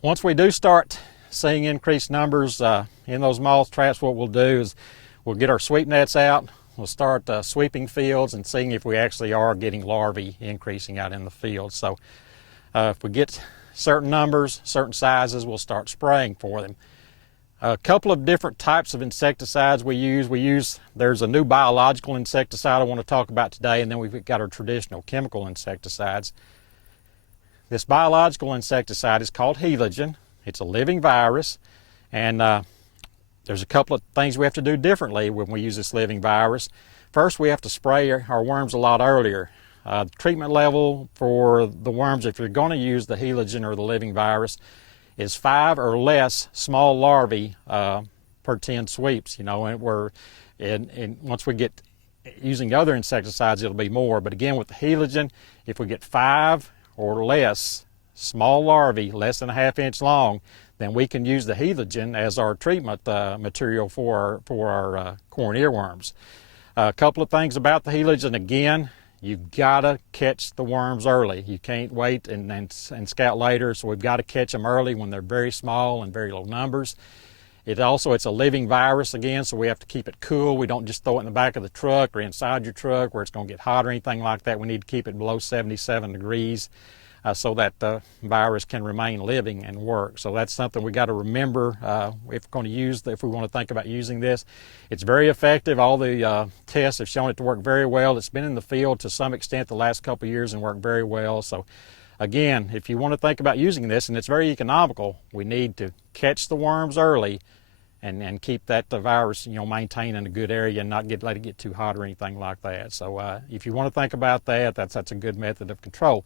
Once we do start seeing increased numbers in those moth traps, what we'll do is we'll get our sweep nets out. We'll start sweeping fields and seeing if we actually are getting larvae increasing out in the field. So if we get certain numbers, certain sizes, we'll start spraying for them. A couple of different types of insecticides we use. There's a new biological insecticide I want to talk about today, and then we've got our traditional chemical insecticides. This biological insecticide is called Heligen. It's a living virus, and there's a couple of things we have to do differently when we use this living virus. First, we have to spray our worms a lot earlier. The treatment level for the worms, if you're going to use the Heligen or the living virus, is 5 or less small larvae per 10 sweeps. And once we get using other insecticides, it'll be more. But again, with the Heligen, if we get 5 or less small larvae, less than a ½ inch long, then we can use the Heligen as our treatment material for our corn earworms. A couple of things about the Heligen. Again, you've got to catch the worms early. You can't wait and scout later, so we've got to catch them early when they're very small and very low numbers. It's a living virus again, so we have to keep it cool. We don't just throw it in the back of the truck or inside your truck where it's going to get hot or anything like that. We need to keep it below 77 degrees. So that the virus can remain living and work. So that's something we got to remember if we want to think about using this. It's very effective. All the tests have shown it to work very well. It's been in the field to some extent the last couple of years and worked very well. So again, if you want to think about using this, and it's very economical, we need to catch the worms early and keep the virus maintained in a good area and not let it get too hot or anything like that. So if you want to think about that, that's a good method of control.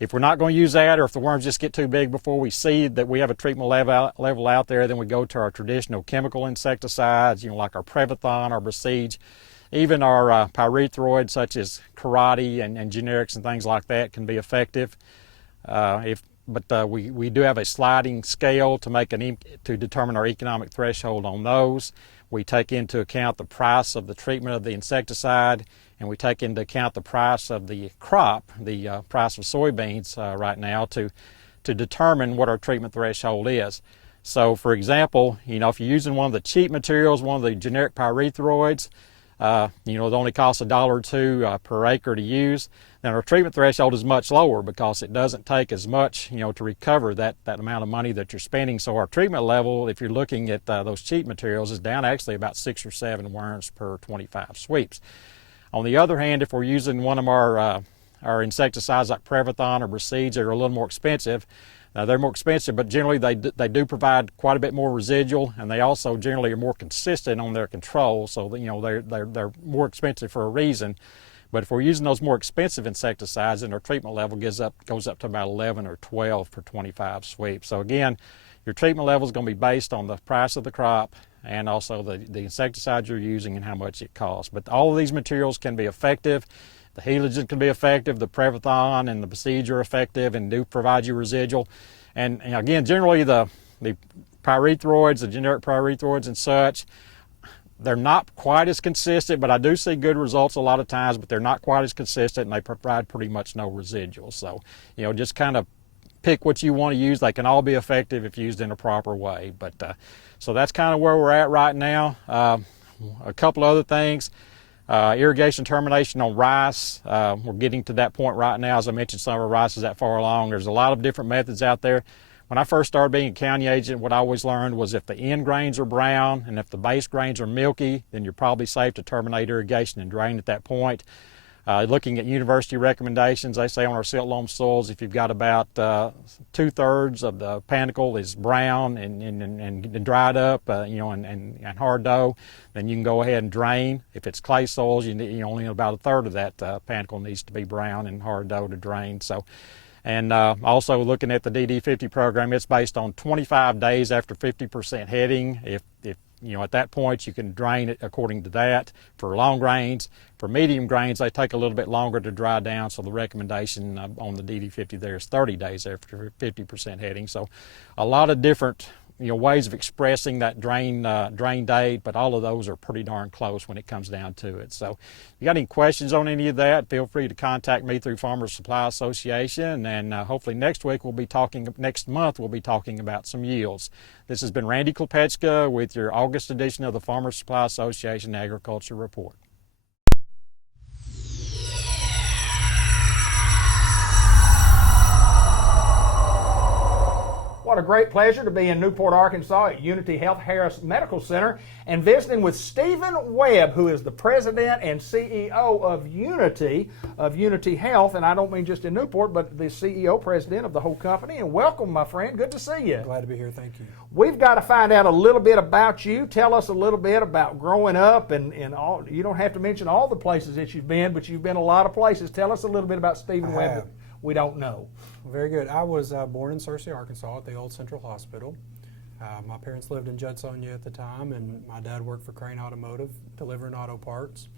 If we're not going to use that, or if the worms just get too big before we see that we have a treatment level out there, then we go to our traditional chemical insecticides, like our Prevathon, our Besiege, even our pyrethroids such as Karate and generics and things like that can be effective. But we do have a sliding scale to determine our economic threshold on those. We take into account the price of the treatment of the insecticide, and we take into account the price of the crop, the price of soybeans right now to determine what our treatment threshold is. So for example, if you're using one of the cheap materials, one of the generic pyrethroids, it only costs $1 or $2 per acre to use, then our treatment threshold is much lower because it doesn't take as much to recover that amount of money that you're spending. So our treatment level, if you're looking at those cheap materials, is down actually about 6 or 7 worms per 25 sweeps. On the other hand, if we're using one of our insecticides like Prevathon or Besiege that are a little more expensive, They're more expensive, but generally they do provide quite a bit more residual, and they also generally are more consistent on their control. So they're more expensive for a reason. But if we're using those more expensive insecticides, then our treatment level goes up to about 11 or 12 per 25 sweeps. So again, your treatment level is going to be based on the price of the crop and also the insecticides you're using and how much it costs. But all of these materials can be effective. The heliogen can be effective, the Prevathon and the Besiege are effective and do provide you residual. And again, generally the pyrethroids, the generic pyrethroids and such, they're not quite as consistent, but I do see good results a lot of times, but they're not quite as consistent and they provide pretty much no residual. So, just kind of pick what you want to use. They can all be effective if used in a proper way. But so that's kind of where we're at right now. A couple other things. Irrigation termination on rice. We're getting to that point right now. As I mentioned, some of our rice is that far along. There's a lot of different methods out there. When I first started being a county agent, what I always learned was if the end grains are brown and if the base grains are milky, then you're probably safe to terminate irrigation and drain at that point. Looking at university recommendations, they say on our silt loam soils, if you've got about 2/3 of the panicle is brown and dried up, and hard dough, then you can go ahead and drain. If it's clay soils, you only about 1/3 of that panicle needs to be brown and hard dough to drain. So, and also looking at the DD50 program, it's based on 25 days after 50% heading. If at that point you can drain it according to that. For long grains, for medium grains, they take a little bit longer to dry down, so the recommendation on the DD50 there is 30 days after 50% heading. So a lot of different ways of expressing that drain date, but all of those are pretty darn close when it comes down to it. So if you got any questions on any of that, feel free to contact me through Farmers Supply Association, and hopefully next month we'll be talking about some yields. This has been Randy Klepechka with your August edition of the Farmers Supply Association Agriculture Report. What a great pleasure to be in Newport, Arkansas at Unity Health Harris Medical Center and visiting with Stephen Webb, who is the president and CEO of Unity Health. And I don't mean just in Newport, but the CEO, president of the whole company. And welcome, my friend. Good to see you. Glad to be here. Thank you. We've got to find out a little bit about you. Tell us a little bit about growing up and all. You don't have to mention all the places that you've been, but you've been a lot of places. Tell us a little bit about Stephen Webb that we don't know. Very good. I was born in Searcy, Arkansas at the old Central Hospital. My parents lived in Judsonia at the time, and my dad worked for Crane Automotive, delivering auto parts.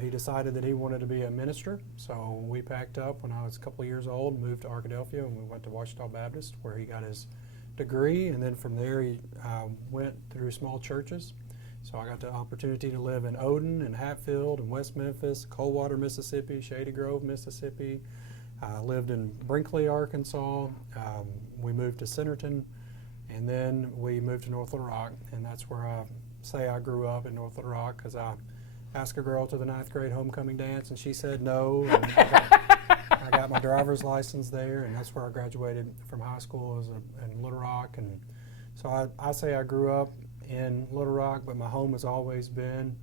He decided that he wanted to be a minister, so we packed up when I was a couple of years old, moved to Arkadelphia, and we went to Ouachita Baptist, where he got his degree, and then from there he went through small churches. So I got the opportunity to live in Odin and Hatfield and West Memphis, Coldwater, Mississippi, Shady Grove, Mississippi. I lived in Brinkley, Arkansas. We moved to Centerton, and then we moved to North Little Rock, and that's where I say I grew up, in North Little Rock, because I asked a girl to the 9th grade homecoming dance, and she said no. And I got my driver's license there, and that's where I graduated from high school, in Little Rock. And so I say I grew up in Little Rock, but my home has always been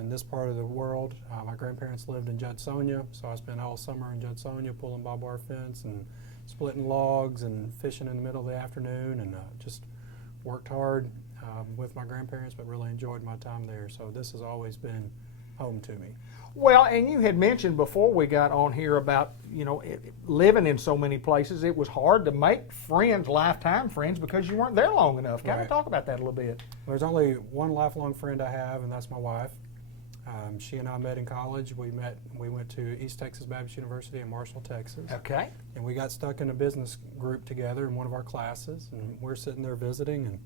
in this part of the world. My grandparents lived in Judsonia, so I spent all summer in Judsonia pulling barbed wire fence and splitting logs and fishing in the middle of the afternoon, and just worked hard with my grandparents, but really enjoyed my time there. So this has always been home to me. Well, and you had mentioned before we got on here about, living in so many places, it was hard to make friends, lifetime friends, because you weren't there long enough. Kind of talk about that a little bit. There's only one lifelong friend I have, and that's my wife. She and I met in college. We went to East Texas Baptist University in Marshall, Texas. Okay. And we got stuck in a business group together in one of our classes, and we're sitting there visiting, and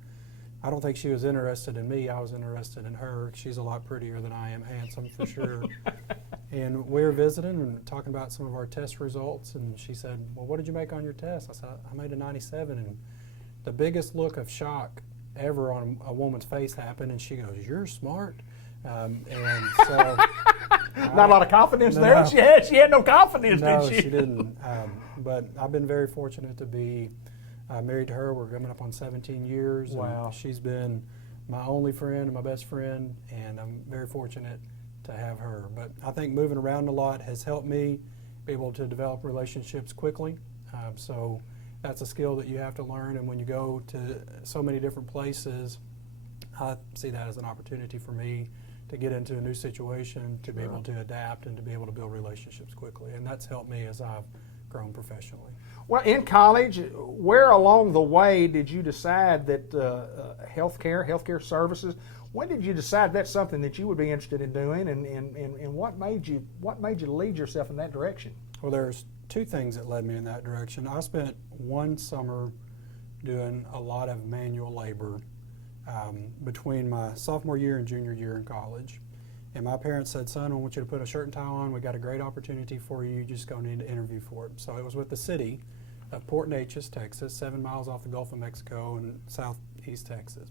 I don't think she was interested in me. I was interested in her. She's a lot prettier than I am, handsome for sure. And we were visiting and talking about some of our test results, and she said, well, what did you make on your test? I said, I made a 97, and the biggest look of shock ever on a woman's face happened, and she goes, you're smart. And so not a lot of confidence there. She had no confidence, no, did she? she didn't. But I've been very fortunate to be married to her. We're coming up on 17 years. Wow. And she's been my only friend and my best friend, and I'm very fortunate to have her. But I think moving around a lot has helped me be able to develop relationships quickly. So that's a skill that you have to learn. And when you go to so many different places, I see that as an opportunity for me to get into a new situation, to be able to adapt, and to be able to build relationships quickly. And that's helped me as I've grown professionally. Well, in college, where along the way did you decide that healthcare services? When did you decide that's something that you would be interested in doing, and what made you lead yourself in that direction? Well, there's two things that led me in that direction. I spent one summer doing a lot of manual labor between my sophomore year and junior year in college. And my parents said, son, I want you to put a shirt and tie on. We got a great opportunity for you. You just go need to interview for it. So it was with the city of Port Neches, Texas, 7 miles off the Gulf of Mexico in southeast Texas.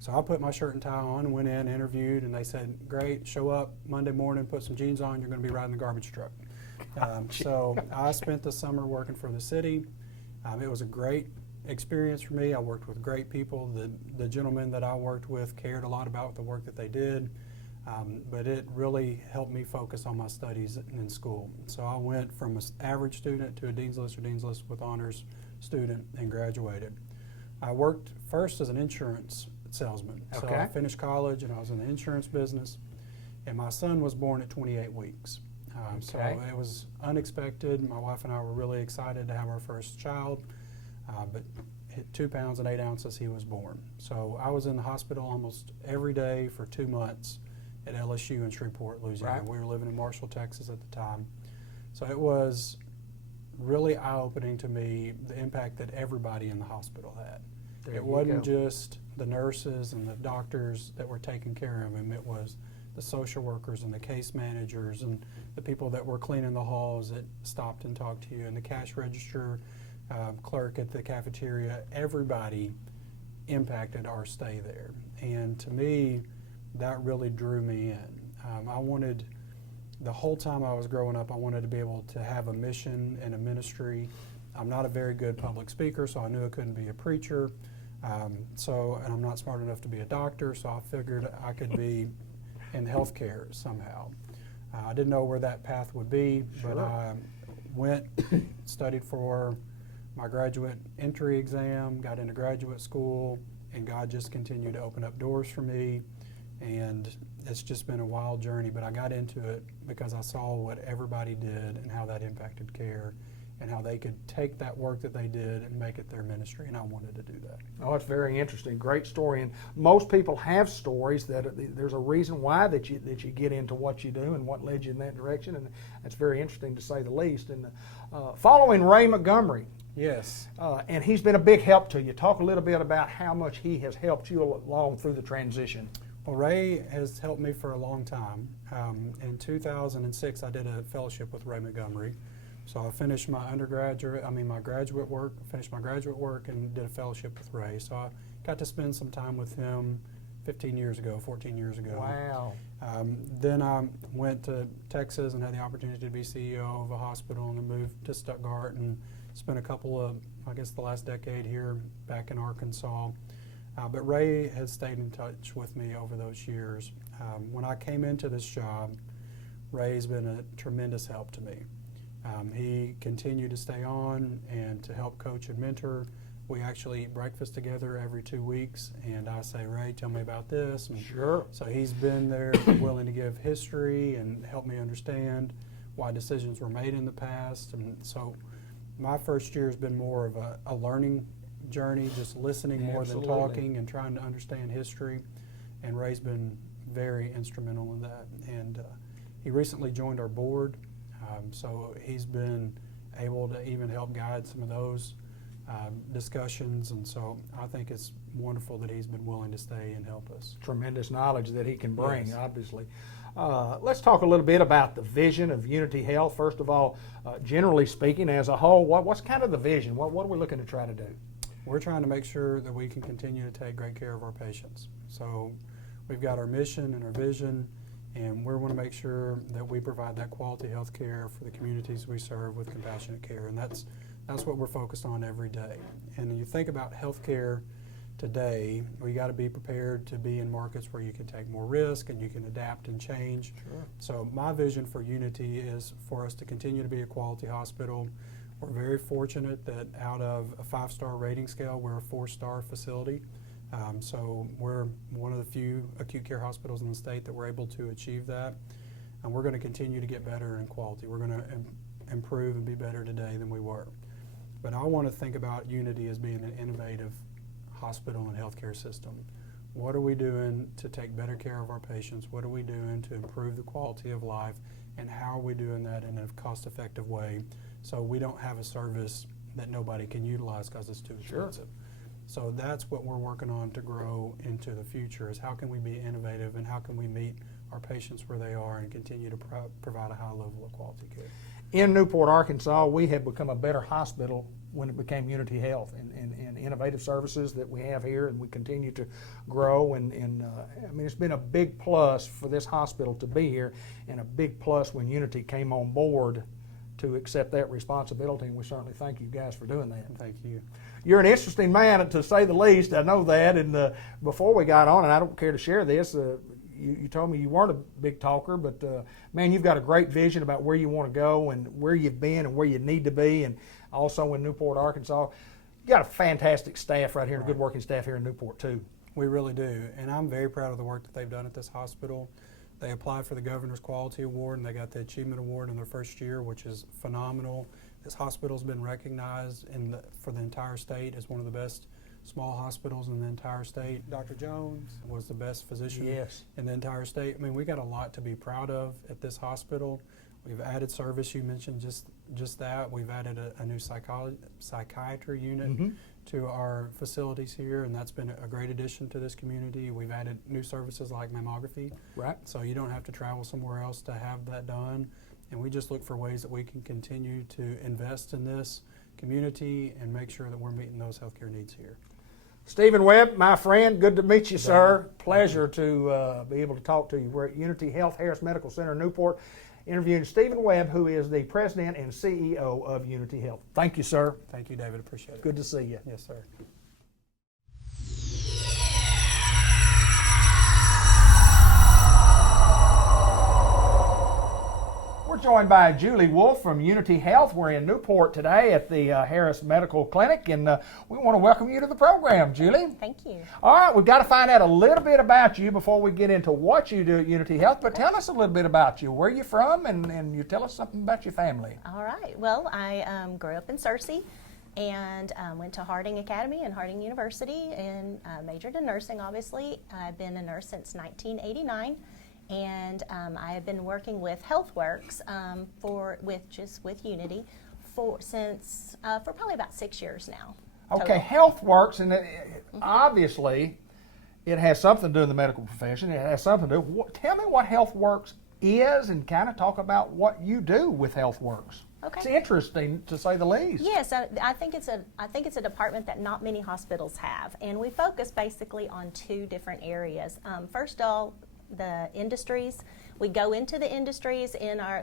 So I put my shirt and tie on, went in, interviewed, and they said, great, show up Monday morning, put some jeans on, you're going to be riding the garbage truck. So I spent the summer working for the city. It was a great experience for me. I worked with great people. The gentlemen that I worked with cared a lot about the work that they did, but it really helped me focus on my studies in school. So I went from an average student to a Dean's List or Dean's List with honors student and graduated. I worked first as an insurance salesman. So I finished college and I was in the insurance business, and my son was born at 28 weeks. So it was unexpected. My wife and I were really excited to have our first child, but at 2 pounds and 8 ounces he was born. So I was in the hospital almost every day for 2 months at LSU in Shreveport, Louisiana. We were living in Marshall, Texas at the time. So it was really eye-opening to me, the impact that everybody in the hospital had. It wasn't just the nurses and the doctors that were taking care of him. It was the social workers and the case managers and the people that were cleaning the halls that stopped and talked to you, and the cash register clerk at the cafeteria. Everybody impacted our stay there. And to me, that really drew me in. I wanted, the whole time I was growing up, I wanted to be able to have a mission and a ministry. I'm not a very good public speaker, so I knew I couldn't be a preacher. And I'm not smart enough to be a doctor, so I figured I could be in healthcare somehow. I didn't know where that path would be, but I went, studied for my graduate entry exam, got into graduate school, and God just continued to open up doors for me. And it's just been a wild journey, but I got into it because I saw what everybody did and how that impacted care, and how they could take that work that they did and make it their ministry, and I wanted to do that. Oh, it's very interesting. Great story. And most people have stories that there's a reason why that you get into what you do and what led you in that direction, and it's very interesting to say the least. And following Ray Montgomery. Yes. And he's been a big help to you. Talk a little bit about how much he has helped you along through the transition. Well, Ray has helped me for a long time. In 2006, I did a fellowship with Ray Montgomery. So I finished my graduate work, and did a fellowship with Ray. So I got to spend some time with him 14 years ago. Wow. Then I went to Texas and had the opportunity to be CEO of a hospital, and then moved to Stuttgart and spent a couple of, the last decade here back in Arkansas. But Ray has stayed in touch with me over those years. When I came into this job, Ray's been a tremendous help to me. He continued to stay on and to help coach and mentor. We actually eat breakfast together every 2 weeks, and I say, Ray, tell me about this. And so he's been there, willing to give history and help me understand why decisions were made in the past. And so my first year has been more of a learning journey, just listening more than talking and trying to understand history. And Ray's been very instrumental in that. And he recently joined our board. So he's been able to even help guide some of those discussions, and so I think it's wonderful that he's been willing to stay and help us. Tremendous knowledge that he can bring, Yes. obviously. Let's talk a little bit about the vision of Unity Health. First of all, generally speaking, as a whole, what's kind of the vision? What are we looking to try to do? We're trying to make sure that we can continue to take great care of our patients. So we've got our mission and our vision, and we want to make sure that we provide that quality health care for the communities we serve with compassionate care, and that's what we're focused on every day. And when you think about health care today, we got to be prepared to be in markets where you can take more risk and you can adapt and change. So my vision for Unity is for us to continue to be a quality hospital. We're very fortunate that out of a 5-star rating scale, we're a 4-star facility. So we're one of the few acute care hospitals in the state that we're able to achieve that. And we're going to continue to get better in quality. We're going to improve and be better today than we were. But I want to think about Unity as being an innovative hospital and healthcare system. What are we doing to take better care of our patients? What are we doing to improve the quality of life? And how are we doing that in a cost-effective way so we don't have a service that nobody can utilize because it's too expensive? So that's what we're working on to grow into the future, is how can we be innovative and how can we meet our patients where they are and continue to provide a high level of quality care. In Newport, Arkansas, we have become a better hospital when it became Unity Health, and innovative services that we have here, and we continue to grow. And I mean, it's been a big plus for this hospital to be here, and a big plus when Unity came on board to accept that responsibility, and we certainly thank you guys for doing that. Thank you. You're an interesting man, to say the least. I know that. And before we got on, and I don't care to share this, you told me you weren't a big talker, but man, you've got a great vision about where you want to go and where you've been and where you need to be, and also in Newport, Arkansas. You got a fantastic staff right here, and a good working staff here in Newport too. We really do, and I'm very proud of the work that they've done at this hospital. They applied for the Governor's Quality Award, and they got the Achievement Award in their first year, which is phenomenal. This hospital's been recognized for the entire state as one of the best small hospitals in the entire state. Dr. Jones was the best physician in the entire state. I mean, we got a lot to be proud of at this hospital. We've added service. You mentioned just that. We've added a new psychiatry unit to our facilities here, and that's been a great addition to this community. We've added new services like mammography. Right. So you don't have to travel somewhere else to have that done. And we just look for ways that we can continue to invest in this community and make sure that we're meeting those healthcare needs here. Stephen Webb, my friend, good to meet you, sir. Pleasure to be able to talk to you. We're at Unity Health Harris Medical Center in Newport, interviewing Stephen Webb, who is the president and CEO of Unity Health. Thank you, sir. Thank you, David. Appreciate it. Good to see you. Yes, sir. We're joined by Julie Wolf from Unity Health. We're in Newport today at the Harris Medical Clinic, and we want to welcome you to the program, Julie. Thank you. All right, we've got to find out a little bit about you before we get into what you do at Unity Health, but tell us a little bit about you. Where are you from, and you tell us something about your family. All right. Well, I grew up in Searcy and went to Harding Academy and Harding University and majored in nursing, obviously. I've been a nurse since 1989. And I have been working with HealthWorks with Unity for probably about 6 years now. Okay, HealthWorks, and obviously it has something to do in the medical profession. It has something to do. Tell me what HealthWorks is, and kind of talk about what you do with HealthWorks. Okay. It's interesting, to say the least. Yes, I think it's a department that not many hospitals have, and we focus basically on 2 different areas. First of all, the industries. We go into the industries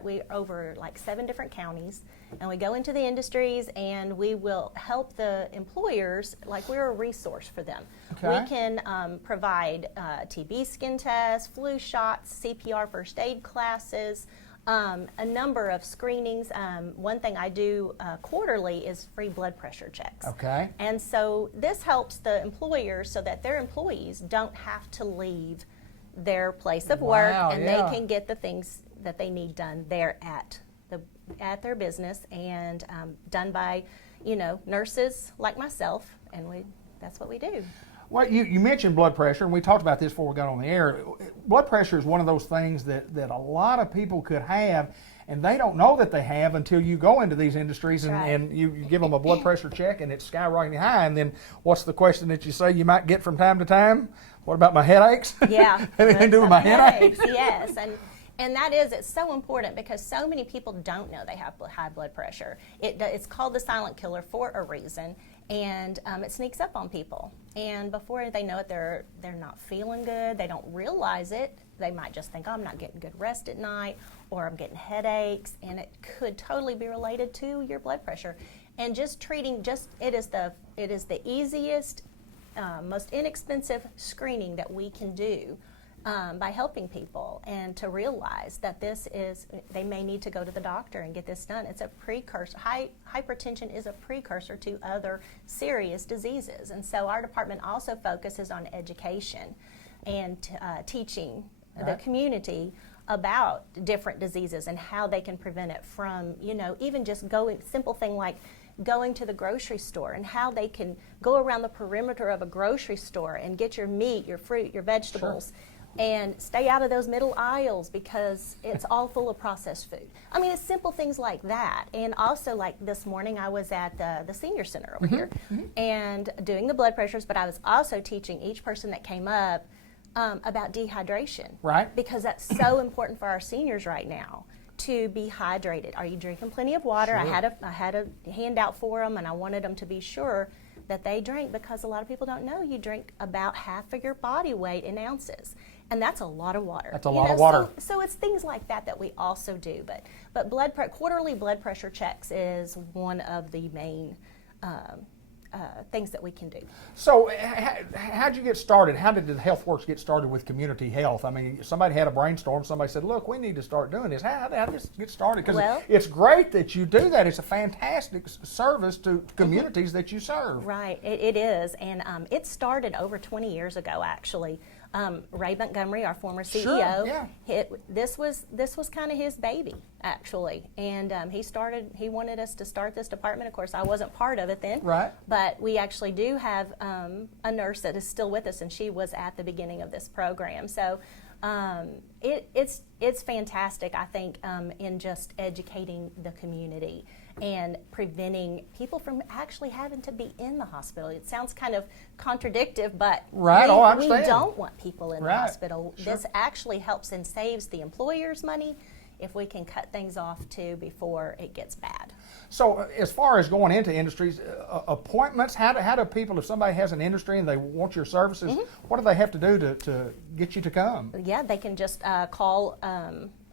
we over like 7 different counties, and we go into the industries and we will help the employers, like we're a resource for them. Okay. We can provide TB skin tests, flu shots, CPR first aid classes, a number of screenings. One thing I do quarterly is free blood pressure checks. Okay. And so this helps the employers so that their employees don't have to leave their place of work, and they can get the things that they need done there at their business, and done by nurses like myself, and that's what we do. Well, you mentioned blood pressure, and we talked about this before we got on the air. Blood pressure is one of those things that a lot of people could have, and they don't know that they have until you go into these industries and you give them a blood pressure check, and it's skyrocketing high. And then what's the question that you say you might get from time to time? What about my headaches? Yeah. Anything to do with my headaches? Yes. And it's so important because so many people don't know they have high blood pressure. It's called the silent killer for a reason, and it sneaks up on people. And before they know it, they're not feeling good. They don't realize it. They might just think, I'm not getting good rest at night, or I'm getting headaches, and it could totally be related to your blood pressure. And just treating, it is the easiest, most inexpensive screening that we can do by helping people, and to realize that they may need to go to the doctor and get this done. It's a precursor. Hypertension is a precursor to other serious diseases. And so our department also focuses on education and teaching the community about different diseases and how they can prevent it from, even just simple thing like going to the grocery store, and how they can go around the perimeter of a grocery store and get your meat, your fruit, your vegetables, and stay out of those middle aisles because it's all full of processed food. I mean, it's simple things like that. And also, like this morning, I was at the senior center over here and doing the blood pressures, but I was also teaching each person that came up about dehydration. Right. Because that's so important for our seniors right now, to be hydrated. Are you drinking plenty of water? Sure. I had a handout for them, and I wanted them to be sure that they drank, because a lot of people don't know you drink about half of your body weight in ounces. And that's a lot of water. That's a lot of water. So it's things like that we also do. But quarterly blood pressure checks is one of the main things that we can do. So how'd you get started? How did the HealthWorks get started with community health? I mean, somebody had a brainstorm. Somebody said, look, we need to start doing this. How did this get started? Because it's great that you do that. It's a fantastic service to communities that you serve. Right, it is. And it started over 20 years ago, actually. Ray Montgomery, our former CEO, this was kind of his baby, actually, and he wanted us to start this department. Of course, I wasn't part of it then, right? But we actually do have a nurse that is still with us, and she was at the beginning of this program. So it's fantastic, I think, in just educating the community and preventing people from actually having to be in the hospital. It sounds kind of contradictory, but we don't want people in the hospital. Sure. This actually helps and saves the employer's money if we can cut things off too before it gets bad. So as far as going into industries, appointments, how do people, if somebody has an industry and they want your services, what do they have to do to get you to come? Yeah, they can just call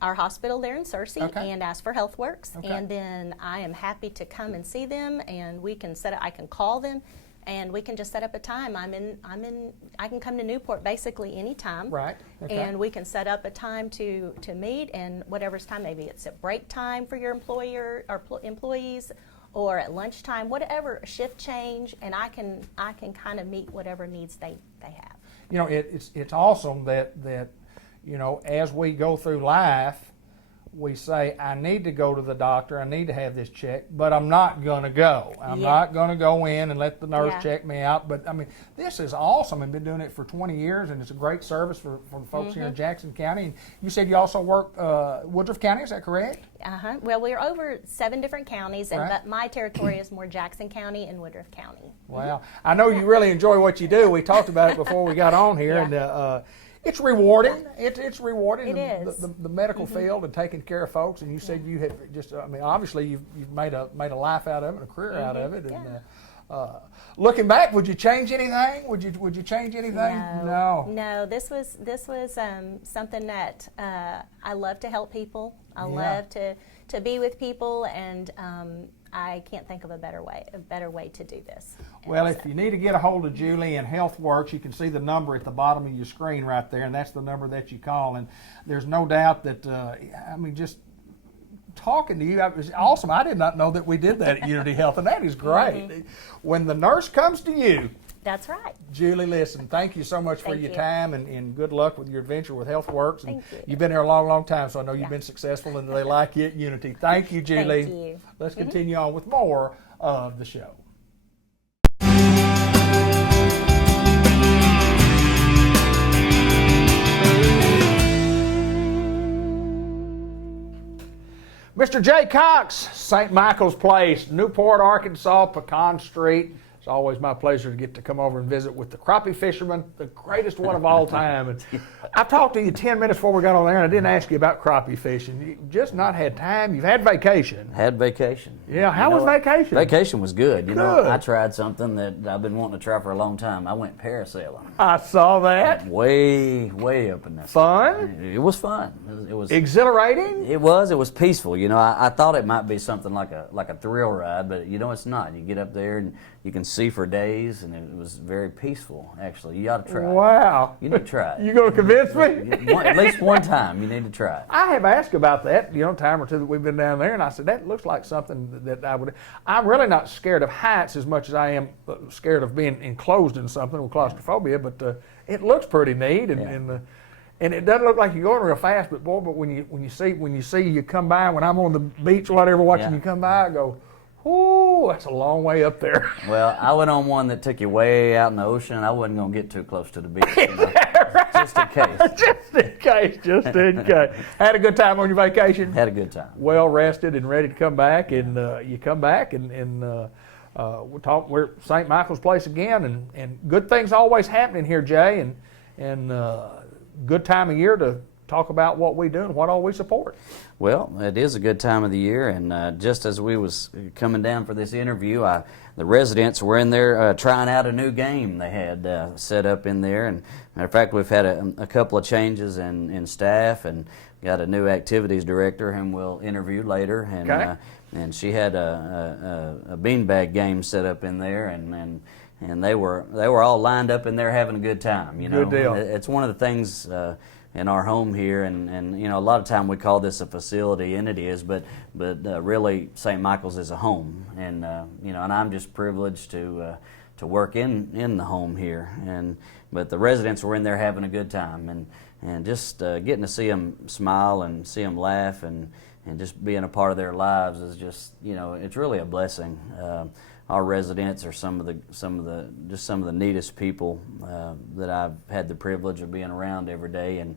our hospital there in Searcy and ask for HealthWorks, and then I am happy to come and see them, and we can I can call them, and we can just set up a time. I can come to Newport basically anytime. Right. Okay. And we can set up a time to meet, and whatever's time, maybe it's at break time for your employer or employees, or at lunchtime, whatever, shift change, and I can kind of meet whatever needs they have. You know, it's awesome that you know, as we go through life, we say, I need to go to the doctor, I need to have this checked, but I'm not going to go. I'm not going to go in and let the nurse check me out. But, I mean, this is awesome. I've been doing it for 20 years, and it's a great service for folks here in Jackson County. And you said you also work Woodruff County, is that correct? Well, we're over 7 different counties, but my territory is more Jackson County and Woodruff County. Wow. I know you really enjoy what you do. We talked about it before we got on here. And it's rewarding. It's rewarding. It is. The medical field and taking care of folks. And you said you had just, I mean, obviously you've made a life out of it, a career out of it. And looking back, would you change anything? Would you change anything? No. This was something that I love to help people. I love to be with people, and I can't think of a better way to do this. Well, if you need to get a hold of Julie and HealthWorks, you can see the number at the bottom of your screen right there, and that's the number that you call. And there's no doubt that, I mean, just talking to you, it was awesome. I did not know that we did that at Unity Health, and that is great. When the nurse comes to you, that's right. Julie, listen, thank you so much for your time, and good luck with your adventure with HealthWorks. Thank you. You've been there a long, long time, so I know you've been successful, and they like you at Unity. Thank you, Julie. Thank you. Let's continue on with more of the show. Mr. Jay Cox, St. Michael's Place, Newport, Arkansas, Pecan Street. It's always my pleasure to get to come over and visit with the crappie fisherman, the greatest one of all time. And I've talked to you 10 minutes before we got on there, and I didn't ask you about crappie fishing. You've just not had time. You've had vacation. Had vacation. Yeah, how was vacation? Vacation was good. You know, I tried something that I've been wanting to try for a long time. I went parasailing. I saw that. Way up in the Fun? It was fun. It was exhilarating? It was peaceful. You know, I thought it might be something like a thrill ride, but you know it's not. You get up there and you can see for days, and it was very peaceful. Actually, you ought to try it. Wow. You need to try it. You going to convince me? At least one time, you need to try it. I have asked about that, a time or two that we've been down there, and I said, that looks like something that I would. I'm really not scared of heights as much as I am scared of being enclosed in something with claustrophobia, but it looks pretty neat, and it doesn't look like you're going real fast, but boy, when you see you come by, when I'm on the beach or whatever watching you come by, I go, ooh, that's a long way up there. Well, I went on one that took you way out in the ocean. I wasn't going to get too close to the beach. Just in case. Just in case. Had a good time on your vacation? Had a good time. Well rested and ready to come back, and you come back, and we're at St. Michael's Place again, and good things always happening here, Jay, and good time of year to talk about what we do and what all we support. Well, it is a good time of the year, and just as we was coming down for this interview, the residents were in there trying out a new game they had set up in there. And matter of fact, we've had a couple of changes in staff, and got a new activities director whom we'll interview later. And okay. And she had a beanbag game set up in there, and they were all lined up in there having a good time. Good deal. It's one of the things in our home here, and a lot of time we call this a facility, and it is, but really St. Michael's is a home, and and I'm just privileged to work in the home here, but the residents were in there having a good time, and just getting to see them smile and see them laugh, and just being a part of their lives is just it's really a blessing. Our residents are some of the neatest people that I've had the privilege of being around every day. And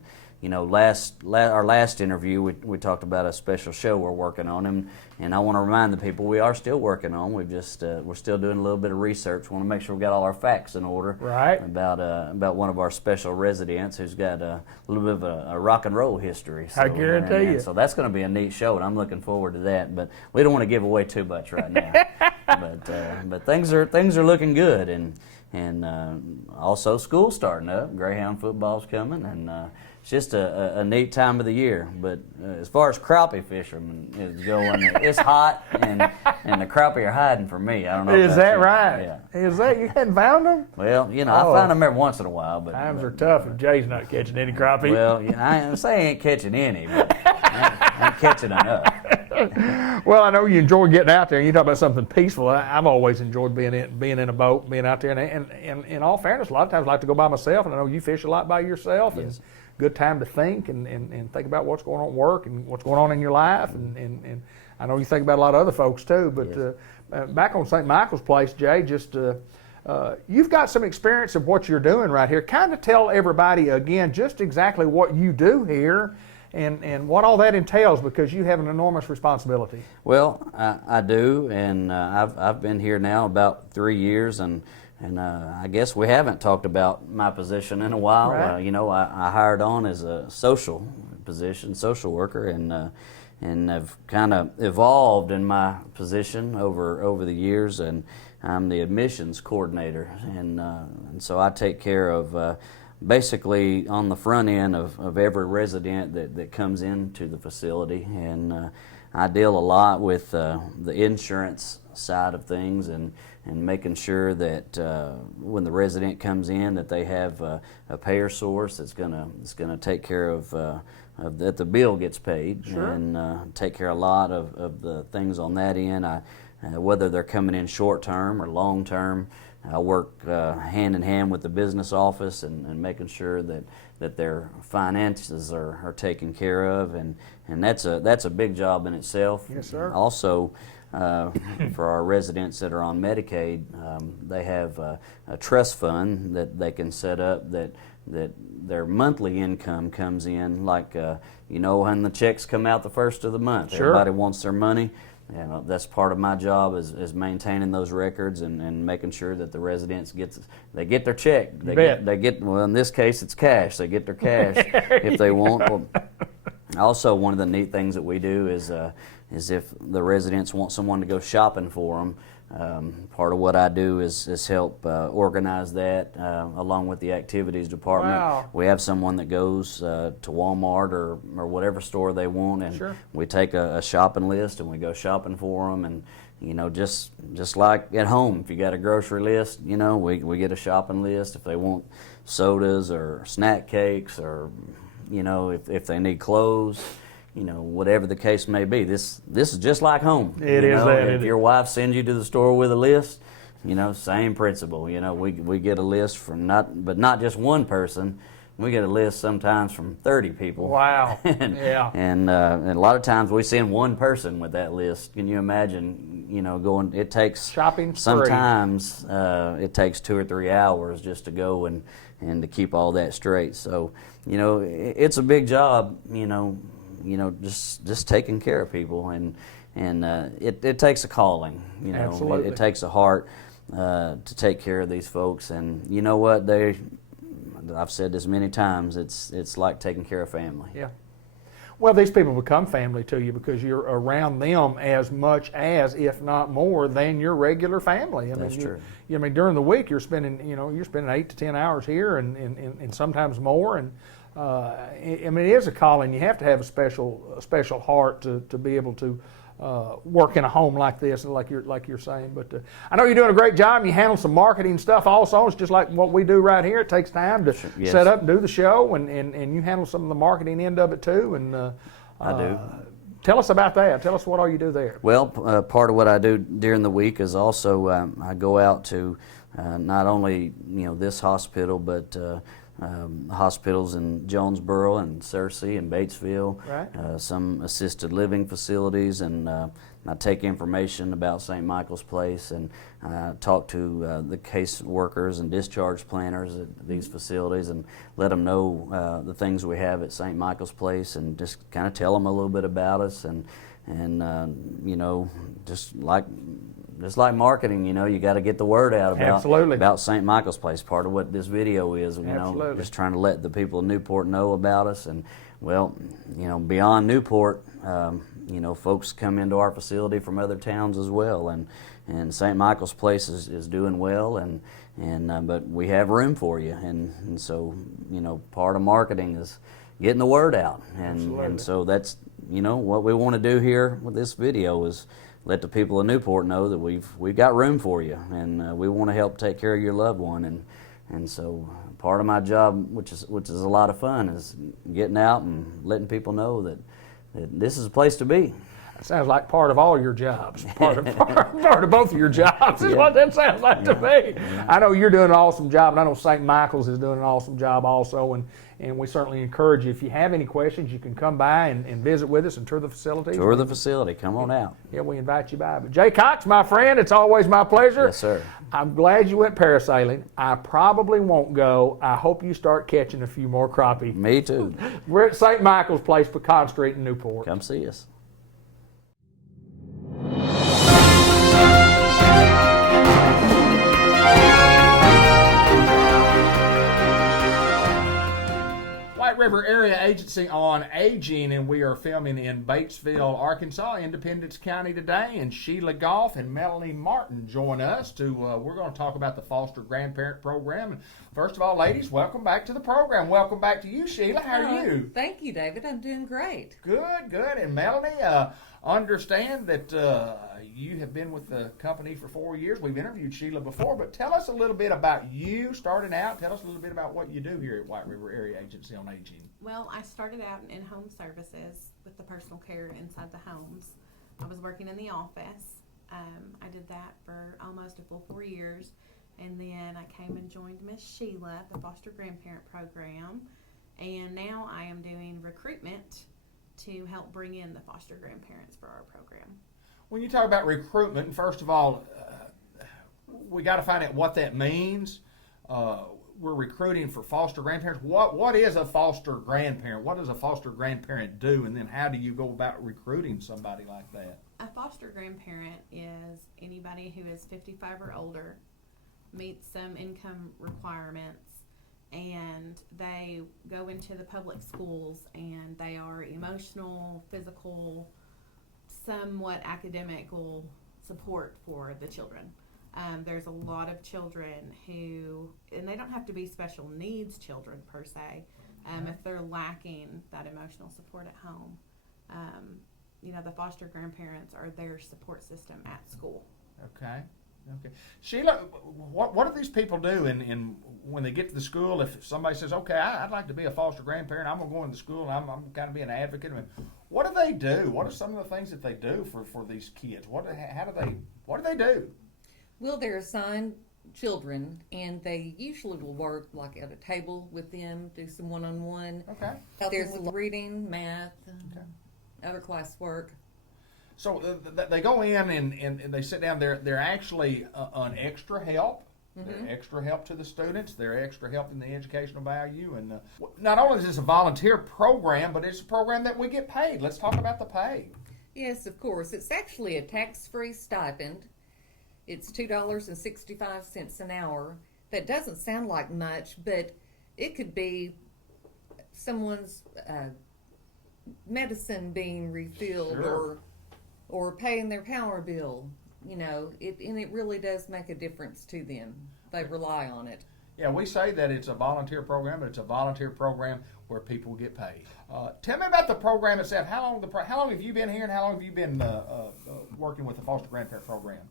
our last interview we talked about a special show we're working on, and I want to remind the people we are still working on. We're still doing a little bit of research. Want to make sure we got all our facts in order. Right. About one of our special residents who's got a little bit of a rock and roll history. So, I guarantee you. So that's going to be a neat show, and I'm looking forward to that. But we don't want to give away too much right now. But things are looking good, and also school's starting up. Greyhound football's coming, and it's just a neat time of the year. But as far as crappie fishermen is going, it's hot, and the crappie are hiding from me. I don't know. Is that right? Yeah. Is that you hadn't found them? Well, I find them every once in a while, but times are tough if Jay's not catching any crappie. Well, I ain't catching any, but I'm catching enough. Well, I know you enjoy getting out there, and you talk about something peaceful. I've always enjoyed being in a boat, being out there, and in all fairness, a lot of times I like to go by myself, and I know you fish a lot by yourself. Yes. And good time to think and think about what's going on at work and what's going on in your life, and I know you think about a lot of other folks too. But yes. Back on St. Michael's Place, Jay, just you've got some experience of what you're doing right here. Kind of tell everybody again just exactly what you do here. And what all that entails, because you have an enormous responsibility. Well, I do, and I've been here now about 3 years, and I guess we haven't talked about my position in a while. Right. I hired on as a social position, social worker, and have kind of evolved in my position over the years, and I'm the admissions coordinator, and so I take care of basically on the front end of every resident that comes into the facility, and I deal a lot with the insurance side of things, and making sure that when the resident comes in that they have a payer source that's gonna take care of that the bill gets paid. Sure. And take care of a lot of the things on that end. Whether they're coming in short term or long term, I work hand in hand with the business office and making sure that their finances are taken care of, and that's a big job in itself. Yes, sir. Also, for our residents that are on Medicaid, they have a trust fund that they can set up that their monthly income comes in, like when the checks come out the first of the month. Sure. Everybody wants their money. That's part of my job is maintaining those records and making sure that the residents get their check. They get well, in this case it's cash. They get their cash if they want. Well, also, one of the neat things that we do is if the residents want someone to go shopping for them, part of what I do is help organize that along with the activities department. Wow. We have someone that goes to Walmart or whatever store they want, and Sure. we take a shopping list and we go shopping for them, and just like at home, if you got a grocery list, we get a shopping list. If they want sodas or snack cakes, or if they need clothes, whatever the case may be, this is just like home. It is that. If your wife sends you to the store with a list, same principle. We get a list from not just one person. We get a list sometimes from 30 people. Wow. Yeah. And a lot of times we send one person with that list. Can you imagine, going, it takes, shopping spree. Sometimes it takes 2 or 3 hours just to go and to keep all that straight. So, it's a big job, just taking care of people. And it takes a calling, Absolutely. It takes a heart to take care of these folks. And you know what, I've said this many times, it's like taking care of family. Yeah. Well, these people become family to you because you're around them as much as, if not more, than your regular family. That's true. I mean, during the week you're spending 8 to 10 hours here and sometimes more. And it is a calling. You have to have a special heart to be able to work in a home like this, like you're saying. But I know you're doing a great job. You handle some marketing stuff also. It's just like what we do right here. It takes time to Yes. set up and do the show, and you handle some of the marketing end of it too. And I do. Tell us about that. Tell us what all you do there. Well, part of what I do during the week is also I go out to not only this hospital, but hospitals in Jonesboro and Searcy and Batesville, Right. Some assisted living facilities, and I take information about St. Michael's Place and talk to the case workers and discharge planners at these facilities and let them know the things we have at St. Michael's Place, and just kind of tell them a little bit about us, and just like marketing, you got to get the word out about St. Michael's Place. Part of what this video is, just trying to let the people of Newport know about us. And well, beyond Newport, folks come into our facility from other towns as well, and St. Michael's Place is doing well, but we have room for you, and so part of marketing is getting the word out, and so that's what we want to do here with this video is let the people of Newport know that we've got room for you, and we want to help take care of your loved one, and so part of my job, which is a lot of fun, is getting out and letting people know that this is a place to be. It sounds like part of all your jobs, part of both of your jobs is what that sounds like to me. I know you're doing an awesome job, and I know St. Michael's is doing an awesome job also, and we certainly encourage you. If you have any questions, you can come by and visit with us and tour the facility. Tour the facility. Come on out. Yeah, we invite you by. But Jay Cox, my friend, it's always my pleasure. Yes, sir. I'm glad you went parasailing. I probably won't go. I hope you start catching a few more crappie. Me too. We're at St. Michael's Place, Pecan Street in Newport. Come see us. White River Area Agency on Aging, and we are filming in Batesville, Arkansas, Independence County today, and Sheila Goff and Melanie Martin join us we're going to talk about the foster grandparent program. And first of all, ladies, welcome back to the program. Welcome back to you, Sheila. How are you? Thank you, David. I'm doing great. Good. And Melanie, understand that you have been with the company for 4 years. We've interviewed Sheila before, but tell us a little bit about you starting out. Tell us a little bit about what you do here at White River Area Agency on Aging. Well, I started out in home services with the personal care inside the homes. I was working in the office. I did that for almost a full 4 years, and then I came and joined Miss Sheila at the foster grandparent program, and now I am doing recruitment to help bring in the foster grandparents for our program. When you talk about recruitment, first of all, we got to find out what that means. We're recruiting for foster grandparents. What is a foster grandparent? What does a foster grandparent do? And then how do you go about recruiting somebody like that? A foster grandparent is anybody who is 55 or older, meets some income requirements, and they go into the public schools, and they are emotional, physical, somewhat academical support for the children. There's a lot of children who, and they don't have to be special needs children per se, if they're lacking that emotional support at home. the foster grandparents are their support system at school. Okay. Okay. Sheila, what do these people do in when they get to the school? If somebody says, okay, I'd like to be a foster grandparent, I'm going to go into school, and I'm kind of be an advocate. I mean, what do they do? What are some of the things that they do for these kids? What do they do? Well, they're assigned children, and they usually will work like at a table with them, do some one-on-one. Okay. There's reading, math, Okay. other classwork. So they go in and they sit down. They're actually an extra help. They're extra help to the students. They're extra help in the educational value. And not only is this a volunteer program, but it's a program that we get paid. Let's talk about the pay. Yes, of course. It's actually a tax-free stipend. It's $2.65 an hour. That doesn't sound like much, but it could be someone's medicine being refilled, Sure. or paying their power bill. And it really does make a difference to them. They rely on it. Yeah, we say that it's a volunteer program, but it's a volunteer program where people get paid. Tell me about the program itself. How long have you been here, and how long have you been working with the foster grandparent program?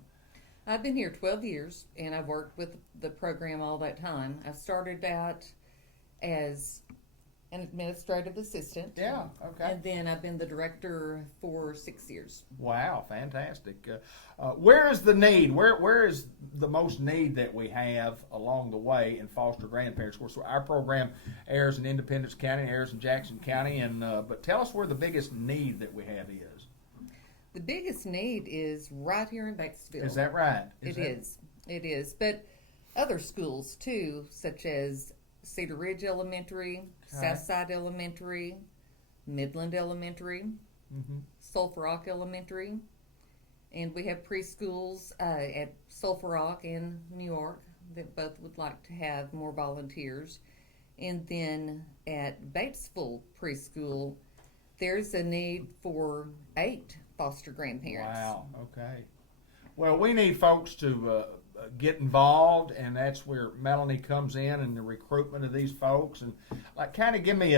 I've been here 12 years, and I've worked with the program all that time. I started out as an administrative assistant. Yeah, okay. And then I've been the director for 6 years. Wow, fantastic. Where is the need? Where is the most need that we have along the way in foster grandparents? Of course, our program airs in Independence County, airs in Jackson County, but tell us where the biggest need that we have is. The biggest need is right here in Batesville. Is that right? It is. But other schools, too, such as Cedar Ridge Elementary, Southside Elementary, Midland Elementary, Sulphur Rock Elementary, and we have preschools at Sulphur Rock and New York that both would like to have more volunteers. And then at Batesville Preschool, there's a need for 8 foster grandparents. Wow, okay. Well, we need folks to get involved, and that's where Melanie comes in and the recruitment of these folks. And kind of give me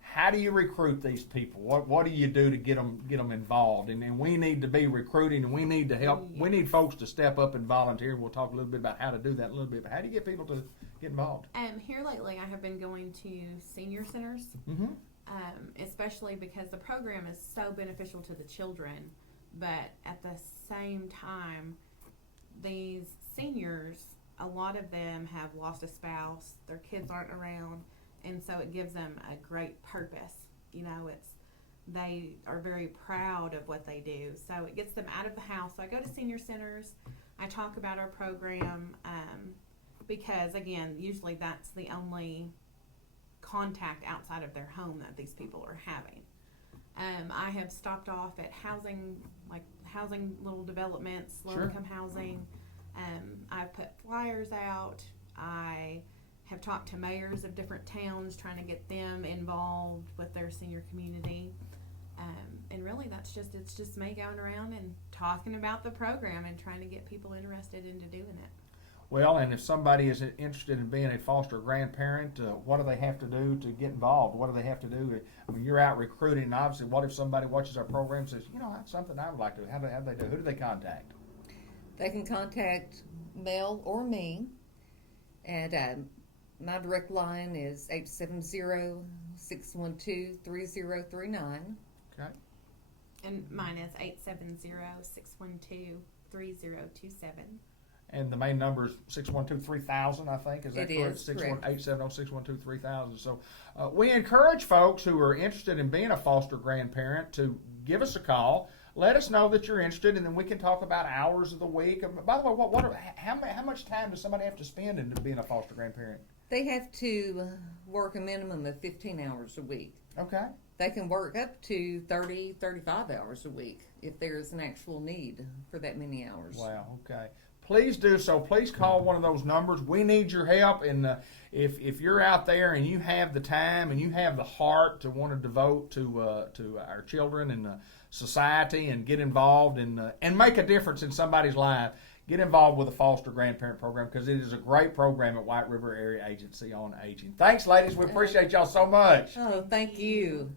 how do you recruit these people? What do you do to get them involved? And we need to be recruiting, and we need to help. We need folks to step up and volunteer. We'll talk a little bit about how to do that in a little bit. But how do you get people to get involved? Here lately, I have been going to senior centers, especially because the program is so beneficial to the children. But at the same time, these seniors, a lot of them have lost a spouse, their kids aren't around, and so it gives them a great purpose. They are very proud of what they do, so it gets them out of the house. So I go to senior centers, I talk about our program, because again, usually that's the only contact outside of their home that these people are having. I have stopped off at housing little developments, low-income housing. I've put flyers out. I have talked to mayors of different towns, trying to get them involved with their senior community. And really, it's just me going around and talking about the program and trying to get people interested into doing it. Well, and if somebody is interested in being a foster grandparent, what do they have to do to get involved? What do they have to do? I mean, you're out recruiting, and obviously, what if somebody watches our program and says, that's something I would like to do? How do they do? Who do they contact? They can contact Mel or me, and my direct line is 870-612-3039. Okay. And mine is 870-612-3027. And the main number is 612-3000, I think. Is that correct? It is, correct. 870-612-3000. So we encourage folks who are interested in being a foster grandparent to give us a call. Let us know that you're interested, and then we can talk about hours of the week. By the way, how much time does somebody have to spend in being a foster grandparent? They have to work a minimum of 15 hours a week. Okay. They can work up to 30, 35 hours a week if there's an actual need for that many hours. Wow, okay. Please do so. Please call one of those numbers. We need your help. And if you're out there and you have the time and you have the heart to want to devote to our children and society and get involved and make a difference in somebody's life, get involved with the foster grandparent program, because it is a great program at White River Area Agency on Aging. Thanks, ladies. We appreciate y'all so much. Oh, thank you.